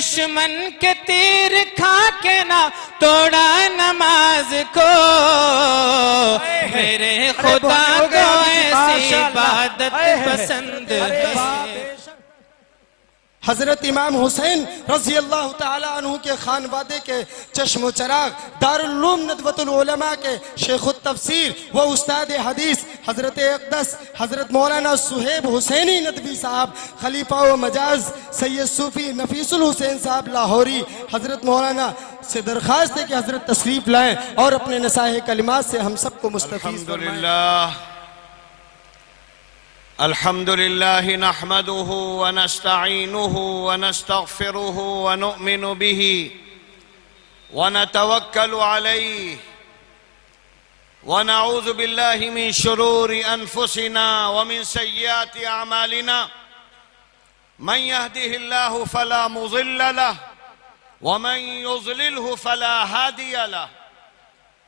दुश्मन के तीर खा के ना तोड़ा नमाज को, मेरे खुदा को ऐसी इबादत पसंद है। हजरत इमाम हुसैन रज़ी अल्लाह ताला अन्हु के खानवादे के चश्मो चराग दारुल उलूम नदवतुल उलमा के शेख तफसीर व उस्ताद हदीस हजरत अक़दस हजरत मौलाना सुहेब हुसैनी नदवी साहब, खलीफा व मजाज सैयद सूफी नफीसुल हुसैन साहब लाहौरी, हजरत मौलाना से दरख्वास्त है कि हजरत तशरीफ लाएं और अपने नसाहे कलिमात से हम सबको मुस्तफ़ीज़ फरमाएं। अल्हम्दुलिल्लाह नहमदुहु व नस्तईनुहु व नस्तगफिरुहु व नुअमिनु बिही व नतवक्कलु अलैहि व नऊज़ु बिल्लाहि मिन शुरूरि अनफुसिना व मिन सय्यिआति अअमालिना मन यहदिहिल्लाहु फला मुज़िल्ल लहु व मन युज़लिलहु फला हादिय लहु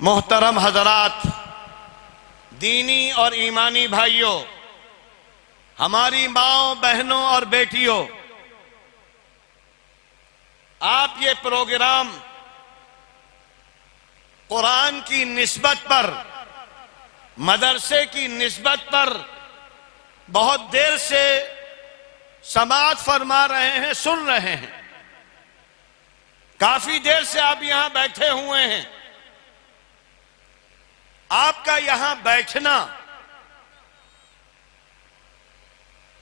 मोहतरम हजरात, दीनी और ईमानी भाइयों, हमारी माओ बहनों और बेटियों, आप ये प्रोग्राम कुरान की निस्बत पर, मदरसे की निस्बत पर बहुत देर से समाअत फरमा रहे हैं, सुन रहे हैं। काफी देर से आप यहां बैठे हुए हैं। आपका यहां बैठना,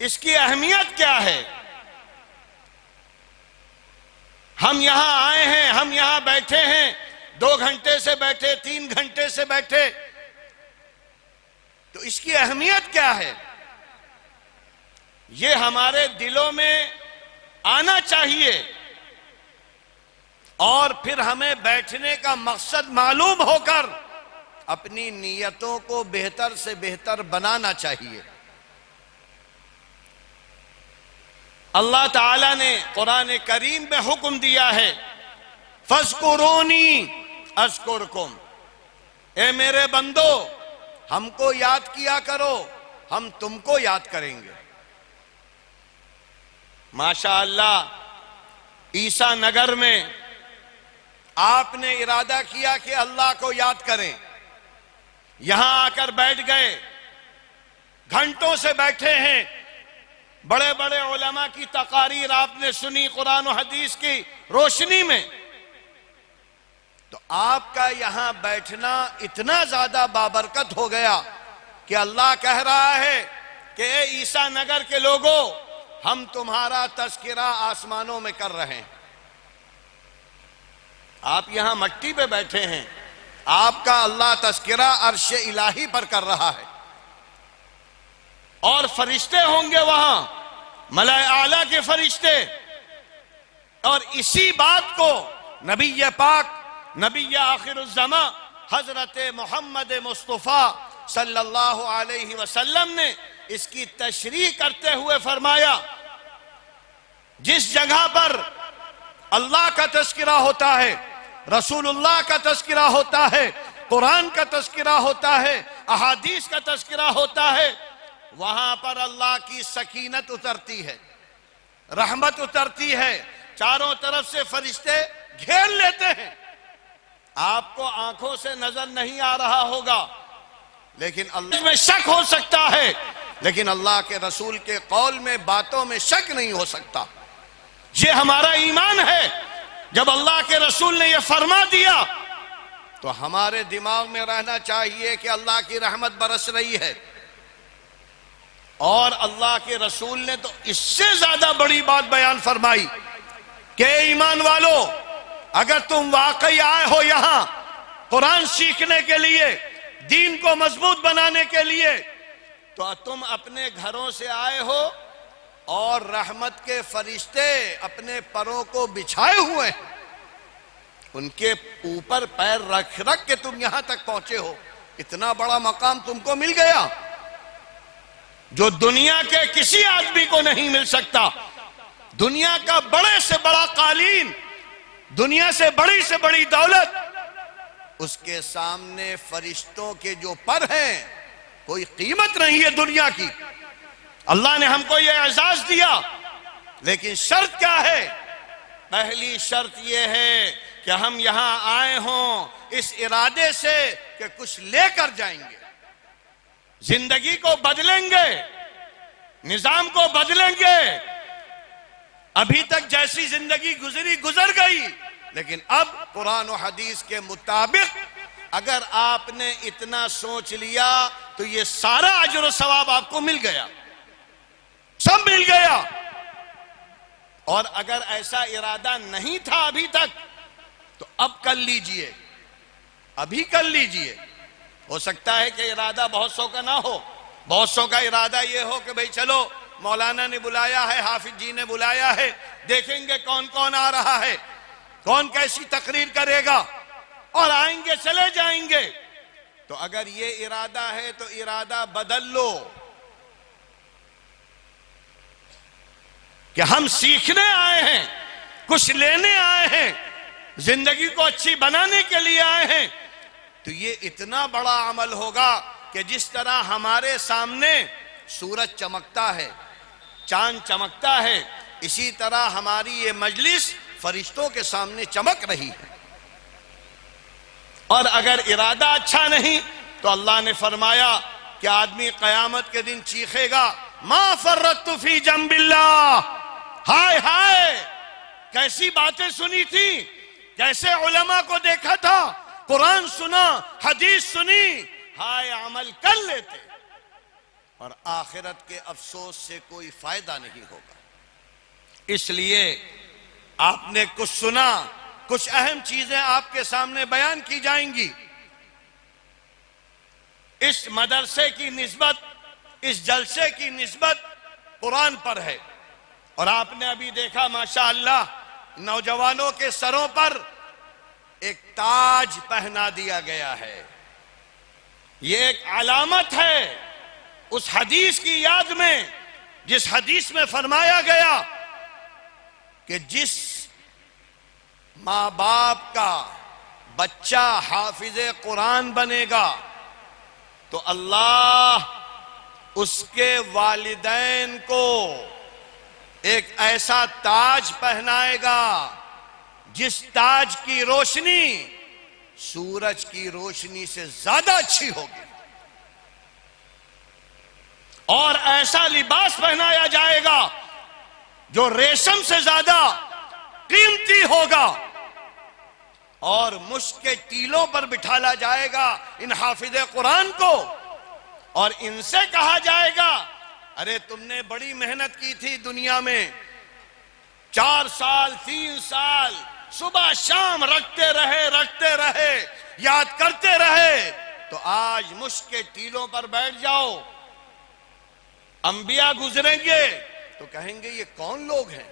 इसकी अहमियत क्या है? हम यहां आए हैं, हम यहां बैठे हैं, 2 घंटे से बैठे, 3 घंटे से बैठे, तो इसकी अहमियत क्या है? ये हमारे दिलों में आना चाहिए और फिर हमें बैठने का मकसद मालूम होकर अपनी नीयतों को बेहतर से बेहतर बनाना चाहिए। अल्लाह ताला ने कुरान करीम में हुक्म दिया है, फज़कुरूनी अज़कुरकुम, ए मेरे बंदो, हमको याद किया करो, हम तुमको याद करेंगे। माशाअल्लाह, ईसा नगर में आपने इरादा किया कि अल्लाह को याद करें, यहां आकर बैठ गए, घंटों से बैठे हैं, बड़े बड़े उलमा की तकारीर आपने सुनी कुरान और हदीस की रोशनी में। तो आपका यहां बैठना इतना ज्यादा बाबरकत हो गया कि अल्लाह कह रहा है कि ए ईसा नगर के लोगों, हम तुम्हारा तज़किरा आसमानों में कर रहे हैं। आप यहां मट्टी पे बैठे हैं, आपका अल्लाह तज़किरा अर्श इलाही पर कर रहा है और फरिश्ते होंगे वहां, मलाए आला के फरिश्ते। और इसी बात को नबी पाक, नबी आखिरुज़्ज़मा हजरत मोहम्मद मुस्तफ़ा सल्लल्लाहु अलैहि वसल्लम ने इसकी तशरीह करते हुए फरमाया, जिस जगह पर अल्लाह का तज़किरा होता है, रसूलुल्लाह का तज़किरा होता है, कुरान का तज़किरा होता है, अहादीस का तज़किरा होता है, वहां पर अल्लाह की सकीनत उतरती है, रहमत उतरती है, चारों तरफ से फरिश्ते घेर लेते हैं। आपको आंखों से नजर नहीं आ रहा होगा, लेकिन अल्लाह में शक हो सकता है, लेकिन अल्लाह के रसूल के कौल में, बातों में शक नहीं हो सकता। ये हमारा ईमान है। जब अल्लाह के रसूल ने यह फरमा दिया तो हमारे दिमाग में रहना चाहिए कि अल्लाह की रहमत बरस रही है। और अल्लाह के रसूल ने तो इससे ज्यादा बड़ी बात बयान फरमाई कि ईमान वालों, अगर तुम वाकई आए हो यहां कुरान सीखने के लिए, दीन को मजबूत बनाने के लिए, तो तुम अपने घरों से आए हो और रहमत के फरिश्ते अपने परों को बिछाए हुए हैं, उनके ऊपर पैर रख रख के तुम यहां तक पहुंचे हो। इतना बड़ा मकाम तुमको मिल गया जो दुनिया के किसी आदमी को नहीं मिल सकता। दुनिया का बड़े से बड़ा कालीन, दुनिया से बड़ी दौलत, उसके सामने फरिश्तों के जो पर हैं कोई कीमत नहीं है दुनिया की। अल्लाह ने हमको यह एजाज दिया, लेकिन शर्त क्या है? पहली शर्त यह है कि हम यहां आए हों इस इरादे से कि कुछ लेकर जाएंगे, जिंदगी को बदलेंगे, निजाम को बदलेंगे। अभी तक जैसी जिंदगी गुजरी गुजर गई, लेकिन अब कुरान और हदीस के मुताबिक अगर आपने इतना सोच लिया तो ये सारा अजर और सवाब आपको मिल गया, सब मिल गया। और अगर ऐसा इरादा नहीं था अभी तक, तो अब कर लीजिए, अभी कर लीजिए। हो सकता है कि इरादा बहुत सौ का ना हो, बहुत सौ का इरादा ये हो कि भाई चलो मौलाना ने बुलाया है, हाफिज जी ने बुलाया है, देखेंगे कौन कौन आ रहा है, कौन कैसी तकरीर करेगा, और आएंगे चले जाएंगे। तो अगर ये इरादा है तो इरादा बदल लो कि हम सीखने आए हैं, कुछ लेने आए हैं, जिंदगी को अच्छी बनाने के लिए आए हैं। तो ये इतना बड़ा अमल होगा कि जिस तरह हमारे सामने सूरज चमकता है, चांद चमकता है, इसी तरह हमारी ये मजलिस फरिश्तों के सामने चमक रही है। और अगर इरादा अच्छा नहीं तो अल्लाह ने फरमाया कि आदमी कयामत के दिन चीखेगा, मा फर्रतु फी जंबिल्लाह, हाय हाय, कैसी बातें सुनी थी, कैसे उलमा को देखा था, कुरान सुना, हदीस सुनी, हाय अमल कर लेते, और आखिरत के अफसोस से कोई फायदा नहीं होगा। इसलिए आपने कुछ सुना, कुछ अहम चीजें आपके सामने बयान की जाएंगी। इस मदरसे की निस्बत, इस जलसे की निस्बत कुरान पर है। और आपने अभी देखा माशाअल्लाह, नौजवानों के सरों पर एक ताज पहना दिया गया है। ये एक अलामत है उस हदीस की याद में, जिस हदीस में फरमाया गया कि जिस माँ बाप का बच्चा हाफिज़े कुरान बनेगा तो अल्लाह उसके वालिदैन को एक ऐसा ताज पहनाएगा जिस ताज की रोशनी सूरज की रोशनी से ज्यादा अच्छी होगी, और ऐसा लिबास पहनाया जाएगा जो रेशम से ज्यादा कीमती होगा, और मुश्क के टीलों पर बिठाला जाएगा इन हाफिज़े कुरान को, और इनसे कहा जाएगा, अरे तुमने बड़ी मेहनत की थी दुनिया में, 4 साल 3 साल सुबह शाम रखते रहे, याद करते रहे, तो आज मुश्क के टीलों पर बैठ जाओ। अंबिया गुजरेंगे, तो कहेंगे ये कौन लोग हैं?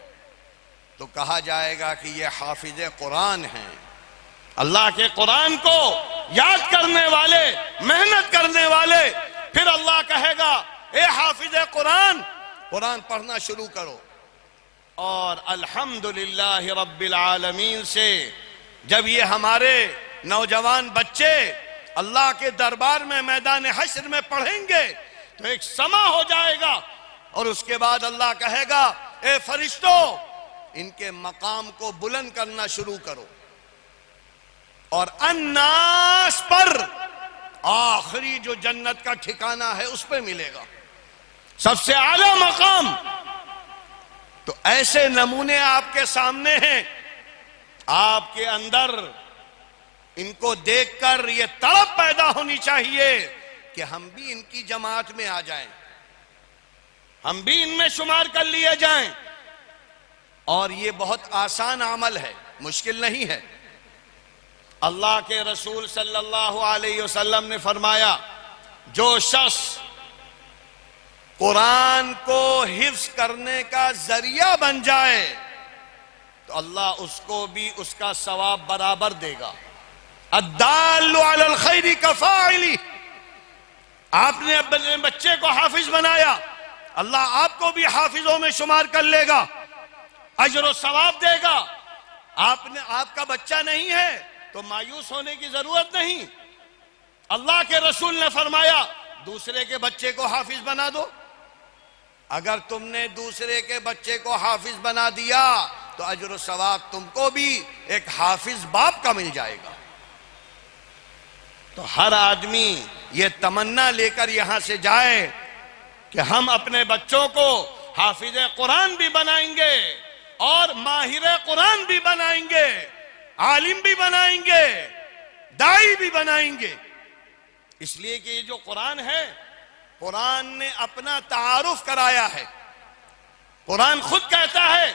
तो कहा जाएगा कि ये हाफिज कुरान हैं, अल्लाह के कुरान को याद करने वाले, मेहनत करने वाले। फिर अल्लाह कहेगा ए हाफिज कुरान, कुरान पढ़ना शुरू करो। और अल्हम्दुलिल्लाह रब्बिल आलमीन से जब ये हमारे नौजवान बच्चे अल्लाह के दरबार में मैदान हश्र में पढ़ेंगे तो एक समा हो जाएगा, और उसके बाद अल्लाह कहेगा ए फरिश्तों, इनके मकाम को बुलंद करना शुरू करो। और अन्नास पर आखिरी जो जन्नत का ठिकाना है उस पे मिलेगा सबसे आला मकाम। तो ऐसे नमूने आपके सामने हैं, आपके अंदर इनको देखकर ये तड़प पैदा होनी चाहिए कि हम भी इनकी जमात में आ जाएं, हम भी इनमें शुमार कर लिए जाएं। और ये बहुत आसान अमल है, मुश्किल नहीं है। अल्लाह के रसूल सल्लल्लाहु अलैहि वसल्लम ने फरमाया, जो शख्स कुरान को हिफ्ज करने का जरिया बन जाए तो अल्लाह उसको भी उसका सवाब बराबर देगा। अद्दाल्लु अलल खैरि कफ़ाइली, आपने अपने बच्चे को हाफिज बनाया, अल्लाह आपको भी हाफिजों में शुमार कर लेगा, अजर और सवाब देगा। आपका बच्चा नहीं है तो मायूस होने की जरूरत नहीं। अल्लाह के रसूल ने फरमाया दूसरे के बच्चे को हाफिज बना दो। अगर तुमने दूसरे के बच्चे को हाफिज बना दिया तो अजर और सवाब तुमको भी एक हाफिज बाप का मिल जाएगा। तो हर आदमी ये तमन्ना लेकर यहां से जाए कि हम अपने बच्चों को हाफिज कुरान भी बनाएंगे और माहिर कुरान भी बनाएंगे, आलिम भी बनाएंगे, दाई भी बनाएंगे। इसलिए कि ये जो कुरान है, कुरान ने अपना तारुफ कराया है। कुरान खुद कहता है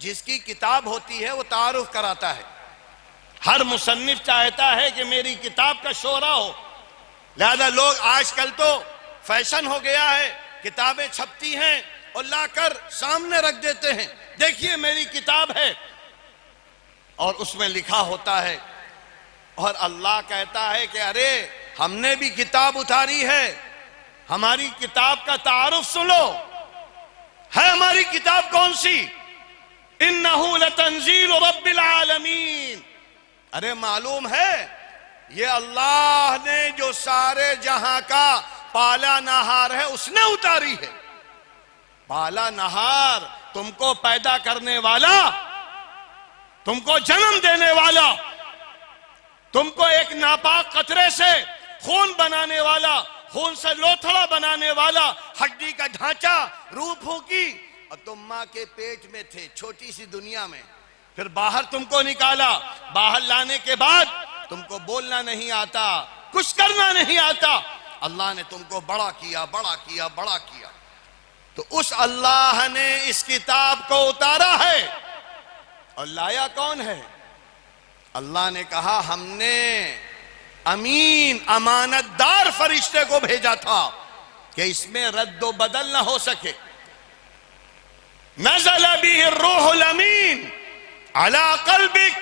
जिसकी किताब होती है वो तारुफ कराता है। हर मुसन्निफ चाहता है कि मेरी किताब का शोहरा हो, लिहाजा लोग आजकल तो फैशन हो गया है, किताबें छपती हैं और लाकर सामने रख देते हैं, देखिए मेरी किताब है, और उसमें लिखा होता है। और अल्लाह कहता है कि अरे हमने भी किताब उतारी है, हमारी किताब का तारुफ सुनो। है हमारी किताब कौन सी? इन्नहु लतंजील रब्बिल आलमीन। अरे मालूम है ये अल्लाह ने जो सारे जहां का पाला नहार है उसने उतारी है। पाला नहार, तुमको पैदा करने वाला, तुमको जन्म देने वाला, तुमको एक नापाक कतरे से खून बनाने वाला, खून से लोथड़ा बनाने वाला, हड्डी का ढांचा, रूह फूकी, और तुम मां के पेट में थे छोटी सी दुनिया में, फिर बाहर तुमको निकाला। बाहर लाने के बाद तुमको बोलना नहीं आता, कुछ करना नहीं आता, अल्लाह ने तुमको बड़ा किया, बड़ा किया, बड़ा किया। तो उस अल्लाह ने इस किताब को उतारा है, और लाया कौन है? अल्लाह ने कहा हमने अमीन, अमानतदार फरिश्ते को भेजा था कि इसमें रद्दो बदल ना हो सके। नज़ल बिहि रूहुल अमीन अला क़ल्बिक,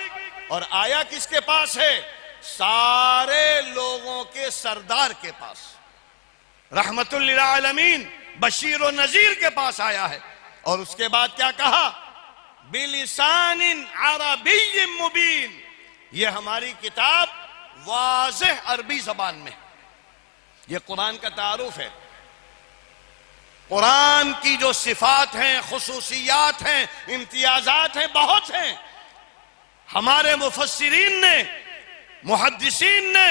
और आया किसके पास है? सारे लोगों के सरदार के पास, रहमतुल लिल आलमीन, बशीर और नजीर के पास आया है। और उसके बाद क्या कहा? बिलिसानिन अरबिय्यिन मुबीन, ये हमारी किताब वाज़ेह अरबी जबान में। ये कुरान का तारुफ है। कुरान की जो सिफात हैं, खुसूसियात हैं, इम्तियाजात हैं, बहुत हैं। हमारे मुफस्सिरीन ने, मुहद्दिसीन ने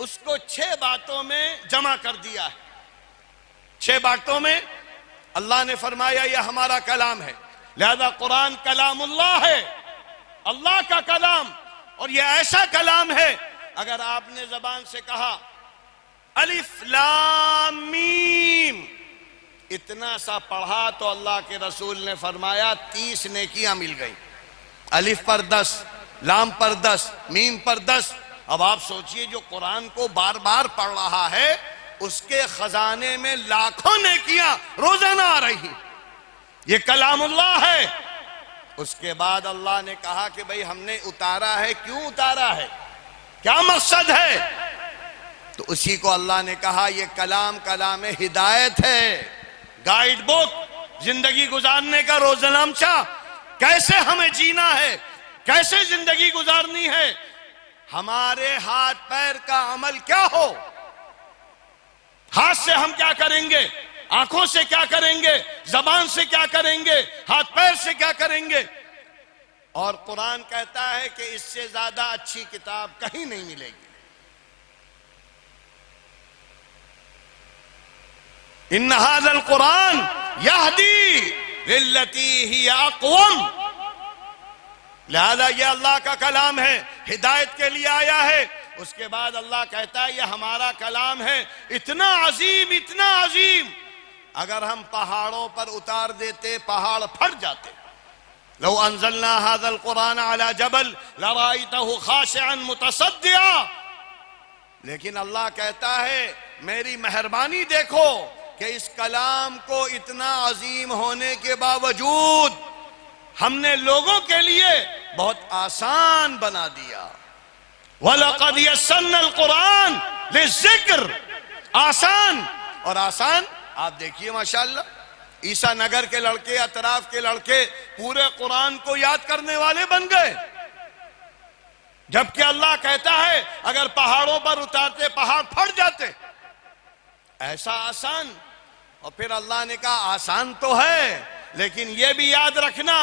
उसको 6 बातों में जमा कर दिया है। 6 बातों में अल्लाह ने फरमाया यह हमारा कलाम है, लिहाजा कुरान कलामुल्लाह है, अल्लाह का कलाम। और यह ऐसा कलाम है, अगर आपने जबान से कहा अलिफ लाम मीम, इतना सा पढ़ा तो अल्लाह के रसूल ने फरमाया 30 नेकियां मिल गई। अलिफ पर 10, लाम पर 10, मीम पर 10। अब आप सोचिए जो कुरान को बार बार पढ़ रहा है उसके खजाने में लाखों नेकियां रोजाना आ रही हैं। ये कलामुल्लाह है। उसके बाद अल्लाह ने कहा कि भाई हमने उतारा है, क्यों उतारा है, क्या मकसद है? तो उसी को अल्लाह ने कहा ये कलाम कलाम हिदायत है, गाइड बुक, जिंदगी गुजारने का रोजनामचा, कैसे हमें जीना है, कैसे जिंदगी गुजारनी है, हमारे हाथ पैर का अमल क्या हो, हाथ से हम क्या करेंगे, आंखों से क्या करेंगे, जबान से क्या करेंगे, हाथ पैर से क्या करेंगे। और कुरान कहता है कि इससे ज्यादा अच्छी किताब कहीं नहीं मिलेगी। इन्न हाज़ल कुरान यहदी लिल्लती हिया अक़वम। लिहाजा ये अल्लाह का कलाम है, हिदायत के लिए आया है। उसके बाद अल्लाह कहता है ये हमारा कलाम है, इतना अजीम, इतना अजीम, अगर हम पहाड़ों पर उतार देते पहाड़ फट जाते। लौ अंज़लना हाज़ल कुरान अला जबल लराइतहु खाशिअन मुतसद्दिआ। लेकिन अल्लाह कहता है मेरी मेहरबानी देखो कि इस कलाम को इतना अजीम होने के बावजूद हमने लोगों के लिए बहुत आसान बना दिया। वलक़द यस्सरनल कुरान लिज़्ज़िक्र। आसान, और आसान आप देखिए माशाअल्लाह, ईसा नगर के लड़के, अतराफ के लड़के पूरे कुरान को याद करने वाले बन गए। जबकि अल्लाह कहता है अगर पहाड़ों पर उतारते पहाड़ फट जाते, ऐसा आसान। और फिर अल्लाह ने कहा आसान तो है, लेकिन यह भी याद रखना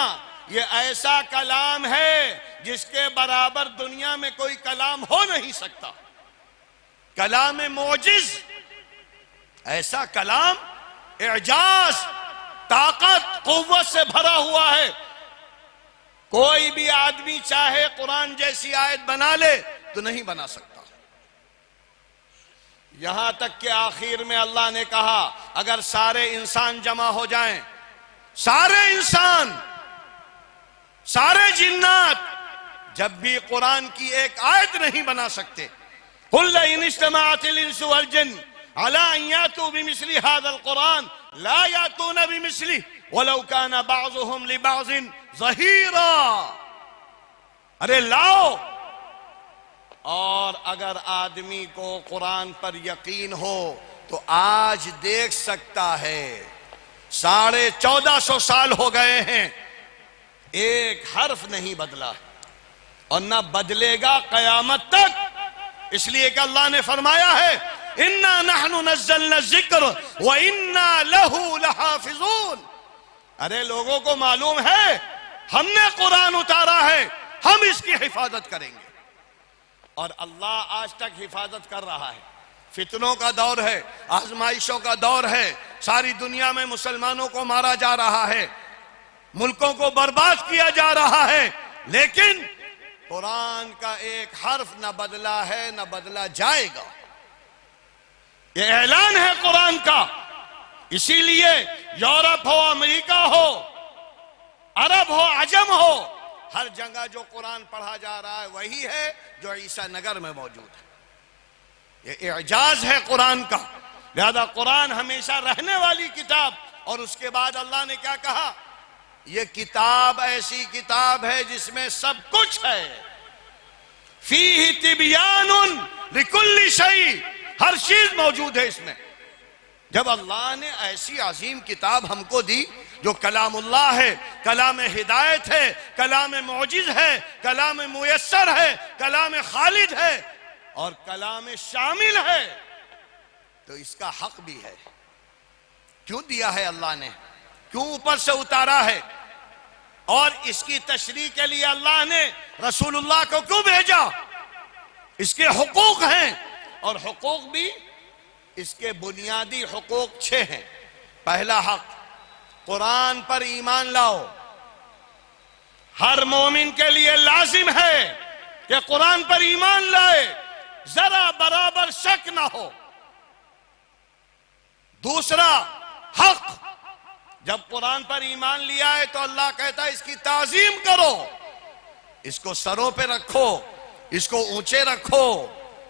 ये ऐसा कलाम है जिसके बराबर दुनिया में कोई कलाम हो नहीं सकता। कलाम मोजिज, ऐसा कलाम एजाज, ताकत, कुव्वत से भरा हुआ है। कोई भी आदमी चाहे कुरान जैसी आयत बना ले तो नहीं बना सकता। यहां तक कि आखिर में अल्लाह ने कहा अगर सारे इंसान जमा हो जाएं, सारे इंसान, सारे जिन्नात, जब भी कुरान की एक आयत नहीं बना सकते। कुल इन इज्तमाअतिल इंसु वल जिन्न अला अन यातू बिमिस्लि हाज़ल कुरान ला यातूना बिमिस्लिहि वलौ काना बाज़ुहुम लिबाज़िन ज़हीरा। अरे लाओ। और अगर आदमी को कुरान पर यकीन हो तो आज देख सकता है। 1450 साल हो गए हैं, एक हर्फ नहीं बदला और न बदलेगा कयामत तक। इसलिए कि अल्लाह ने फरमाया है इन्ना नहनु नज़्ज़लना ज़िक्र व इन्ना लहू लहाफ़िज़ून। अरे लोगों को मालूम है हमने कुरान उतारा है, हम इसकी हिफाजत करेंगे। और अल्लाह आज तक हिफाजत कर रहा है। फितनों का दौर है, आजमाइशों का दौर है, सारी दुनिया में मुसलमानों को मारा जा रहा है, मुल्कों को बर्बाद किया जा रहा है, लेकिन कुरान का एक हर्फ न बदला है न बदला जाएगा। ये ऐलान है कुरान का। इसीलिए यूरोप हो, अमेरिका हो, अरब हो, अजम हो, हर जगह जो कुरान पढ़ा जा रहा है वही है जो ईसा नगर में मौजूद है। ये एजाज है कुरान का। लिहाजा कुरान हमेशा रहने वाली किताब। और उसके बाद अल्लाह ने क्या कहा, ये किताब ऐसी किताब है जिसमें सब कुछ है। फीही तिबयानुन लिकुल्लि शै, हर चीज मौजूद है इसमें। जब अल्लाह ने ऐसी अजीम किताब हमको दी जो कलामुल्लाह है, कलाम हिदायत है, कलाम मौजिज है, कलाम मुयस्सर है, कलाम खालिद है और कलाम शामिल है, तो इसका हक भी है। क्यों दिया है अल्लाह ने, क्यों ऊपर से उतारा है, और इसकी तशरीह के लिए अल्लाह ने रसूलुल्लाह को क्यों भेजा। इसके हुकूक हैं, और हुकूक भी इसके बुनियादी हुकूक 6 हैं। पहला हक, कुरान पर ईमान लाओ। हर मोमिन के लिए लाजिम है कि कुरान पर ईमान लाए, जरा बराबर शक ना हो। दूसरा हक, जब कुरान पर ईमान लिया है तो अल्लाह कहता है इसकी ताजीम करो, इसको सरों पे रखो, इसको ऊंचे रखो,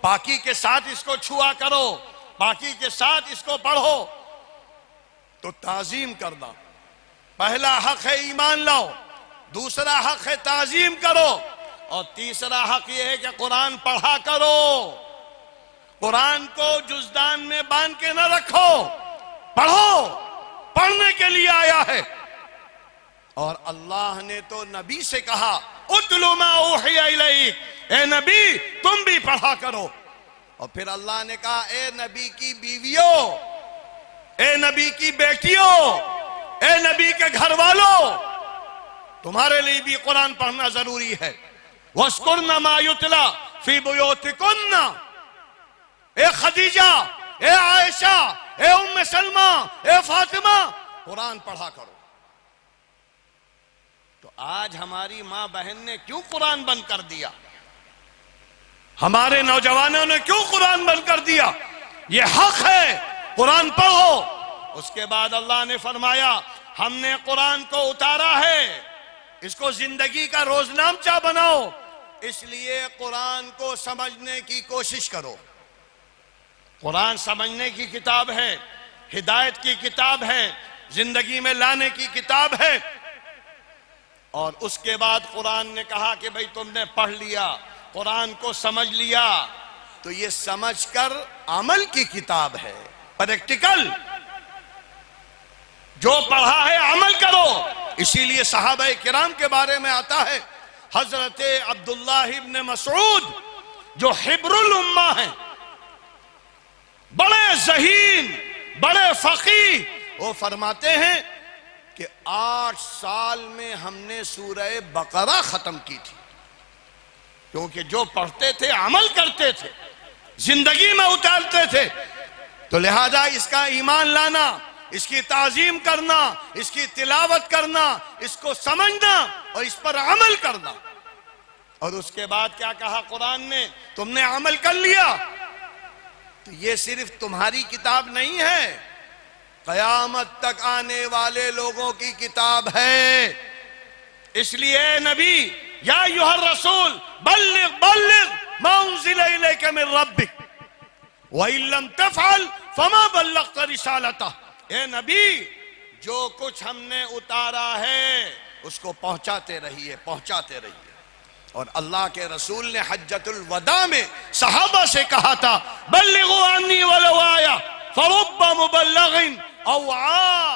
पाकी के साथ इसको छुआ करो, पाकी के साथ इसको पढ़ो। तो ताजीम करना। पहला हक है ईमान लाओ, दूसरा हक है ताजीम करो, और तीसरा हक यह है कि कुरान पढ़ा करो। कुरान को जुज़दान में बांध के न रखो, पढ़ो, पढ़ने के लिए आया है। और अल्लाह ने तो नबी से कहा उतलु मा उहिया इलैक, ए नबी तुम भी पढ़ा करो। और फिर अल्लाह ने कहा ए नबी की बीवियों, ए नबी की बेटियों, ए नबी के घर वालों, तुम्हारे लिए भी कुरान पढ़ना जरूरी है। वस्कुरना मा युतला फी बुयूतिकुन्ना, ए खदीजा, ए आयशा, ए उम्मे सलमा, ए फातिमा, कुरान पढ़ा करो। तो आज हमारी मां बहन ने क्यों कुरान बंद कर दिया? हमारे नौजवानों ने क्यों कुरान बंद कर दिया? यह हक है, कुरान पढ़ो। उसके बाद अल्लाह ने फरमाया हमने कुरान को उतारा है, इसको जिंदगी का रोजनामचा बनाओ, इसलिए कुरान को समझने की कोशिश करो। कुरान समझने की किताब है, हिदायत की किताब है, जिंदगी में लाने की किताब है। और उसके बाद कुरान ने कहा कि भाई तुमने पढ़ लिया, कुरान को समझ लिया, तो ये समझकर अमल की किताब है, प्रैक्टिकल। जो पढ़ा है अमल करो। इसीलिए सहाबा किराम के बारे में आता है, हजरत अब्दुल्लाह इब्न मसऊद जो हिब्रुल उम्मा हैं, बड़े ज़हीन, बड़े फकीह, वो फरमाते हैं कि 8 साल में हमने सूरह बकरा खत्म की थी। क्योंकि जो पढ़ते थे अमल करते थे, जिंदगी में उतारते थे। तो लिहाजा इसका ईमान लाना, इसकी ताजीम करना, इसकी तिलावत करना, इसको समझना और इस पर अमल करना। और उसके बाद क्या कहा कुरान ने? तुमने अमल कर लिया तो ये सिर्फ तुम्हारी किताब नहीं है, कयामत तक आने वाले लोगों की किताब है। इसलिए नबी या अय्युहर रसूल बल्लिग बल्लिग मा उन्ज़िला इलैका मिन रब्बिक व इन लम तफ़अल फमा बल्लग़्ता रिसालतह। ए नबी, जो कुछ हमने उतारा है उसको पहुंचाते रहिए, पहुंचाते रहिए। और अल्लाह के रसूल ने हज्जतुल वदा में सहाबा से कहा था बल्लिगु अन्नी वलो आया फरुब्बा मुबल्लिगिन औ आ।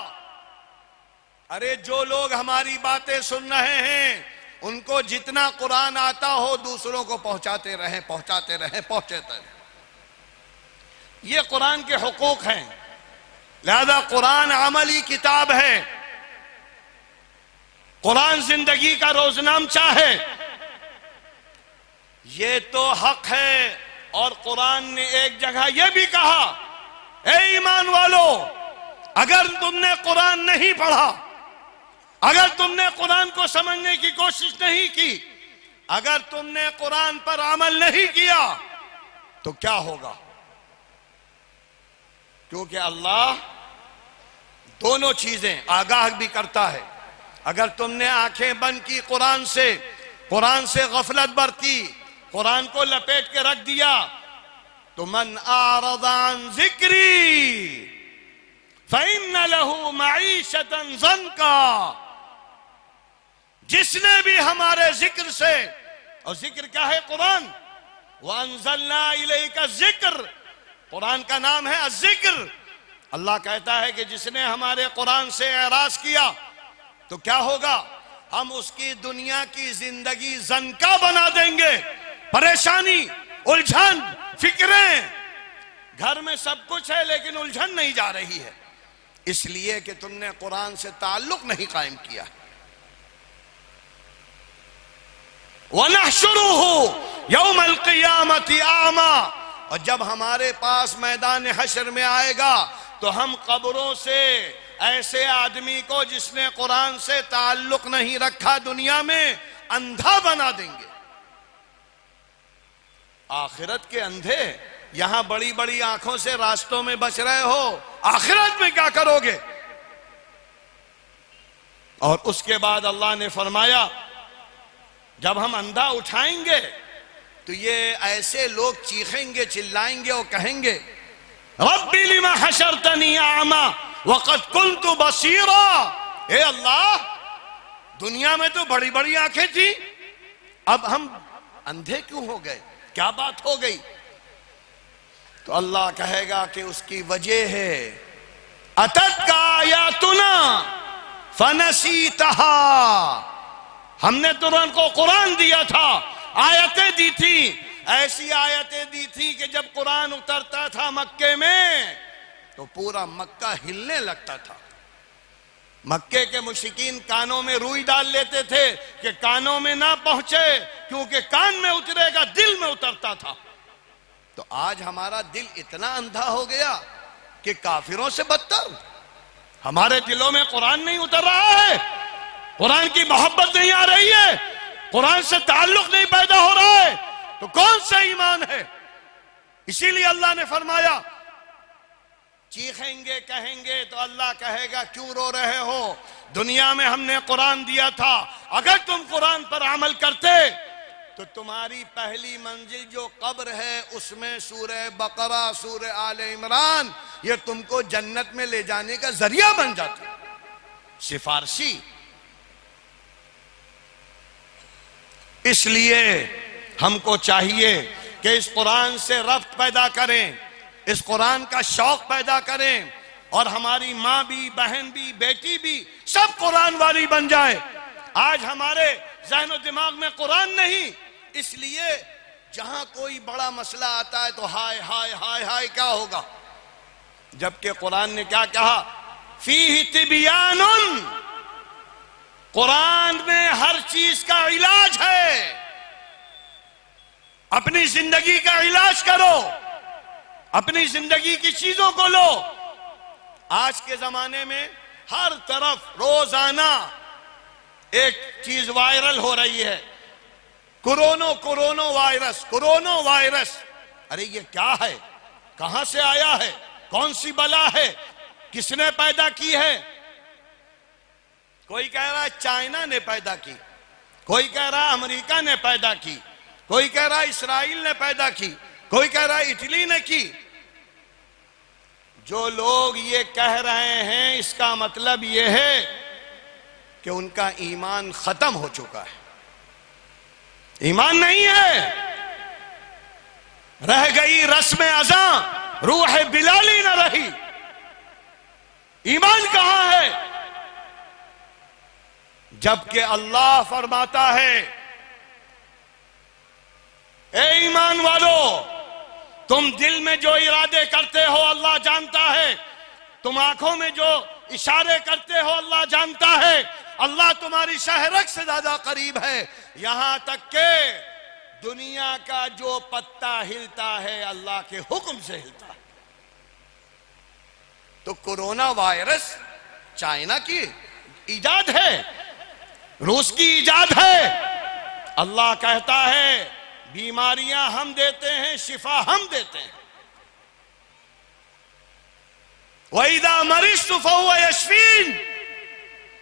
अरे जो लोग हमारी बातें सुन रहे हैं उनको जितना कुरान आता हो दूसरों को पहुंचाते रहें, पहुंचाते रहें, पहुंचाते रहें। ये कुरान के हुकूक हैं। लिहाजा कुरान अमली किताब है, कुरान जिंदगी का रोजनामचा है। ये तो हक है। और कुरान ने एक जगह यह भी कहा, ए ईमान वालों, अगर तुमने कुरान नहीं पढ़ा, अगर तुमने कुरान को समझने की कोशिश नहीं की, अगर तुमने कुरान पर अमल नहीं किया तो क्या होगा? क्योंकि अल्लाह दोनों चीजें आगाह भी करता है। अगर तुमने आंखें बंद की कुरान से गफलत बरती, कुरान को लपेट के रख दिया, तो मन आरज़ अन ज़िक्री फ़इन्न लहू मईशतन ज़न्का। जिसने भी हमारे जिक्र से, और जिक्र क्या है? कुरान। वअन्ज़लना इलैका ज़िक्र, कुरान का नाम है अज़्ज़िक्र। अल्लाह कहता है कि जिसने हमारे कुरान से एराज किया तो क्या होगा? हम उसकी दुनिया की जिंदगी ज़न्का बना देंगे। परेशानी, उलझन, फिक्रें, घर में सब कुछ है लेकिन उलझन नहीं जा रही है, इसलिए कि तुमने कुरान से ताल्लुक नहीं कायम किया। वनहशुरुहु यौमल क़ियामति आमा, और जब हमारे पास मैदान हशर में आएगा तो हम कब्रों से ऐसे आदमी को जिसने कुरान से ताल्लुक नहीं रखा दुनिया में, अंधा बना देंगे। आखिरत के अंधे यहां बड़ी बड़ी आंखों से रास्तों में बच रहे हो, आखिरत में क्या करोगे? और उसके बाद अल्लाह ने फरमाया जब हम अंधा उठाएंगे तो ये ऐसे लोग चीखेंगे, चिल्लाएंगे और कहेंगे रब्बी लिमा हशरतनी आमा वक़द कुन्तु बसीरा। ए अल्लाह, दुनिया में तो बड़ी बड़ी आंखें थी, अब हम अंधे क्यों हो गए, क्या बात हो गई? तो अल्लाह कहेगा कि उसकी वजह है अतत का आयातुना फनसीतहा, हमने तुरंत को कुरान दिया था, आयतें दी थी, ऐसी आयतें दी थी कि जब कुरान उतरता था मक्के में तो पूरा मक्का हिलने लगता था। मक्के के मुशरिकीन कानों में रुई डाल लेते थे कि कानों में ना पहुंचे, क्योंकि कान में उतरेगा दिल में उतरता था। तो आज हमारा दिल इतना अंधा हो गया कि काफिरों से बदतर हमारे दिलों में कुरान नहीं उतर रहा है, कुरान की मोहब्बत नहीं आ रही है, कुरान से ताल्लुक नहीं पैदा हो रहा है, तो कौन सा ईमान है? इसीलिए अल्लाह ने फरमाया चीखेंगे कहेंगे तो अल्लाह कहेगा क्यों रो रहे हो, दुनिया में हमने कुरान दिया था, अगर तुम कुरान पर अमल करते तो तुम्हारी पहली मंजिल जो कब्र है उसमें सूरह बकरा, सूरह आले इमरान ये तुमको जन्नत में ले जाने का जरिया बन जाता, सिफारशी। इसलिए हमको चाहिए कि इस कुरान से रब्त पैदा करें, इस कुरान का शौक पैदा करें, और हमारी माँ भी, बहन भी, बेटी भी सब कुरान वाली बन जाए। आज हमारे ज़हन दिमाग में कुरान नहीं, इसलिए जहां कोई बड़ा मसला आता है तो हाय हाय हाय हाय क्या होगा, जबकि कुरान ने क्या कहा, फीही तिबियानुन, कुरान में हर चीज का इलाज है, अपनी जिंदगी का इलाज करो, अपनी जिंदगी की चीजों को लो। आज के जमाने में हर तरफ रोजाना एक चीज वायरल हो रही है, कोरोना वायरस। अरे ये क्या है, कहां से आया है, कौन सी बला है, किसने पैदा की है? कोई कह रहा है चाइना ने पैदा की, कोई कह रहा है अमेरिका ने पैदा की, कोई कह रहा है इस्राइल ने पैदा की, कोई कह रहा है इटली ने की। जो लोग ये कह रहे हैं इसका मतलब ये है कि उनका ईमान खत्म हो चुका है, ईमान नहीं है, रह गई रस्म अज़ा, रूह बिलाली न रही, ईमान कहां है? जबकि अल्लाह फरमाता है ए ईमान वालों, तुम दिल में जो इरादे करते हो अल्लाह जानता है, तुम आंखों में जो इशारे करते हो अल्लाह जानता है, अल्लाह तुम्हारी शहरक से ज्यादा करीब है। यहां तक के दुनिया का जो पत्ता हिलता है अल्लाह के हुक्म से हिलता है। तो कोरोना वायरस चाइना की इजाद है, रूस की इजाद है। अल्लाह कहता है बीमारियां हम देते हैं, शिफा हम देते हैं। वइदा मरिस्तु फहुव यशफीन,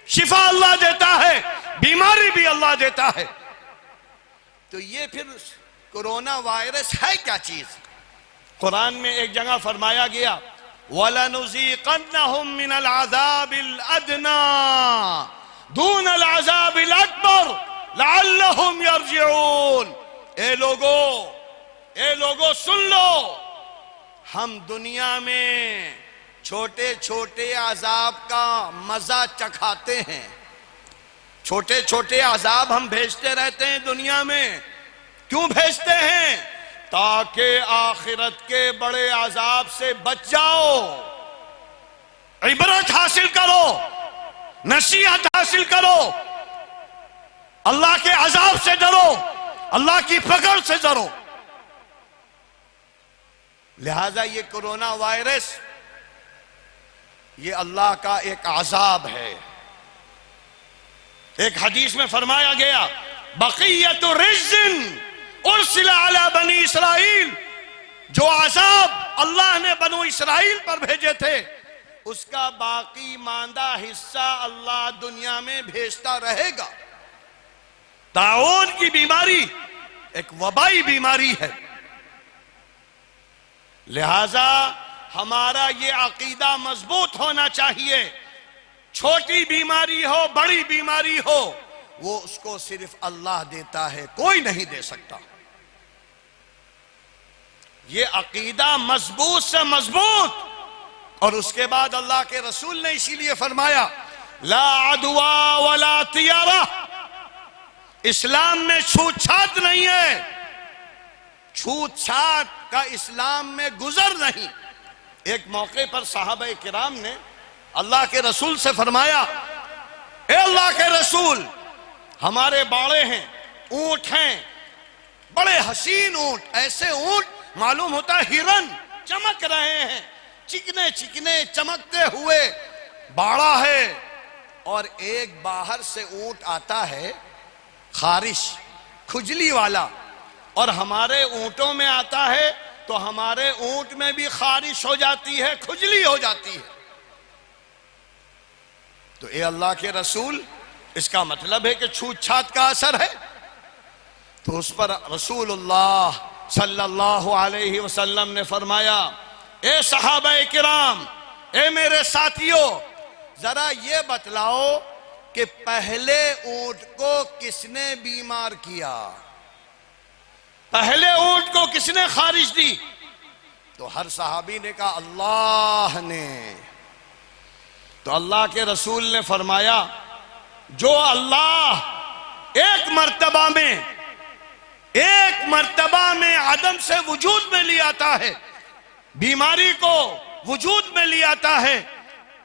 शिफा अल्लाह देता है, बीमारी भी अल्लाह देता है। तो ये फिर कोरोना वायरस है क्या चीज? कुरान में एक जगह फरमाया गया वलनुज़ीक़न्नहुम मिनल अज़ाबिल अदना दूनल अज़ाबिल अकबर लअल्लहुम यरजिऊन। ए लोगो सुन लो, हम दुनिया में छोटे छोटे अजाब का मजा चखाते हैं, छोटे छोटे अजाब हम भेजते रहते हैं दुनिया में। क्यों भेजते हैं? ताकि आखिरत के बड़े अजाब से बच जाओ, इबरत हासिल करो, नसीहत हासिल करो, अल्लाह के अजाब से डरो, अल्लाह की पकड़ से डरो। लिहाजा ये कोरोना वायरस ये अल्लाह का एक अजाब है। एक हदीस में फरमाया गया बक़ियतु रिज़्क़िन उर्सिला अला बनी इसराइल, जो अजाब अल्लाह ने बनु इसराइल पर भेजे थे उसका बाकी मांदा हिस्सा अल्लाह दुनिया में भेजता रहेगा। ताउन की बीमारी एक वबाई बीमारी है। लिहाजा हमारा ये अकीदा मजबूत होना चाहिए छोटी बीमारी हो बड़ी बीमारी हो, वो उसको सिर्फ अल्लाह देता है, कोई नहीं दे सकता। ये अकीदा मजबूत से मजबूत। और उसके बाद अल्लाह के रसूल ने इसीलिए फरमाया ला अदवा वला तियारा, इस्लाम में छूत छात नहीं है, छूत छात का इस्लाम में गुजर नहीं। एक मौके पर साहबे किराम ने अल्लाह के रसूल से फरमाया, ए अल्लाह के रसूल, हमारे बाड़े हैं, ऊंट हैं, बड़े हसीन ऊंट, ऐसे ऊंट मालूम होता है हिरन, चमक रहे हैं, चिकने चिकने चमकते हुए बाड़ा है। और एक बाहर से ऊंट आता है खारिश, खुजली वाला, और हमारे ऊंटों में आता है तो हमारे ऊंट में भी खारिश हो जाती है, खुजली हो जाती है। तो ए अल्लाह के रसूल, इसका मतलब है कि छूत छात का असर है। तो उस पर रसूलुल्लाह सल्लल्लाहु अलैहि वसल्लम ने फरमाया, ए सहाबा किराम, ए मेरे साथियों, जरा ये बतलाओ कि पहले ऊंट को किसने बीमार किया, पहले ऊंट को किसने खारिश दी? तो हर सहाबी ने कहा अल्लाह ने। तो अल्लाह के रसूल ने फरमाया, जो अल्लाह एक मर्तबा में आदम से वजूद में ले आता है, बीमारी को वजूद में ले आता है,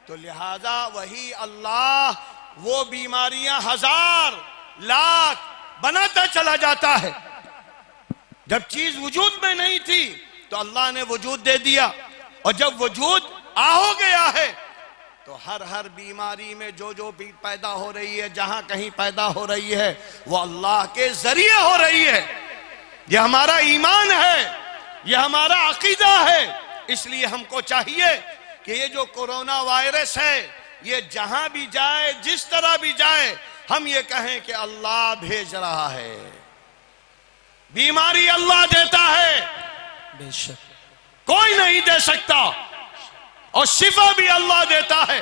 तो लिहाजा वही अल्लाह वो बीमारियां हजार लाख बनाता चला जाता है। जब चीज वजूद में नहीं थी तो अल्लाह ने वजूद दे दिया, और जब वजूद आ हो गया है तो हर बीमारी में जो जो भी पैदा हो रही है, जहां कहीं पैदा हो रही है, वो अल्लाह के जरिए हो रही है। यह हमारा ईमान है, यह हमारा अकीदा है। इसलिए हमको चाहिए कि ये जो कोरोना वायरस है, ये जहां भी जाए, जिस तरह भी जाए, हम ये कहें कि अल्लाह भेज रहा है। बीमारी अल्लाह देता है, बेशक कोई नहीं दे सकता, और शिफा भी अल्लाह देता है।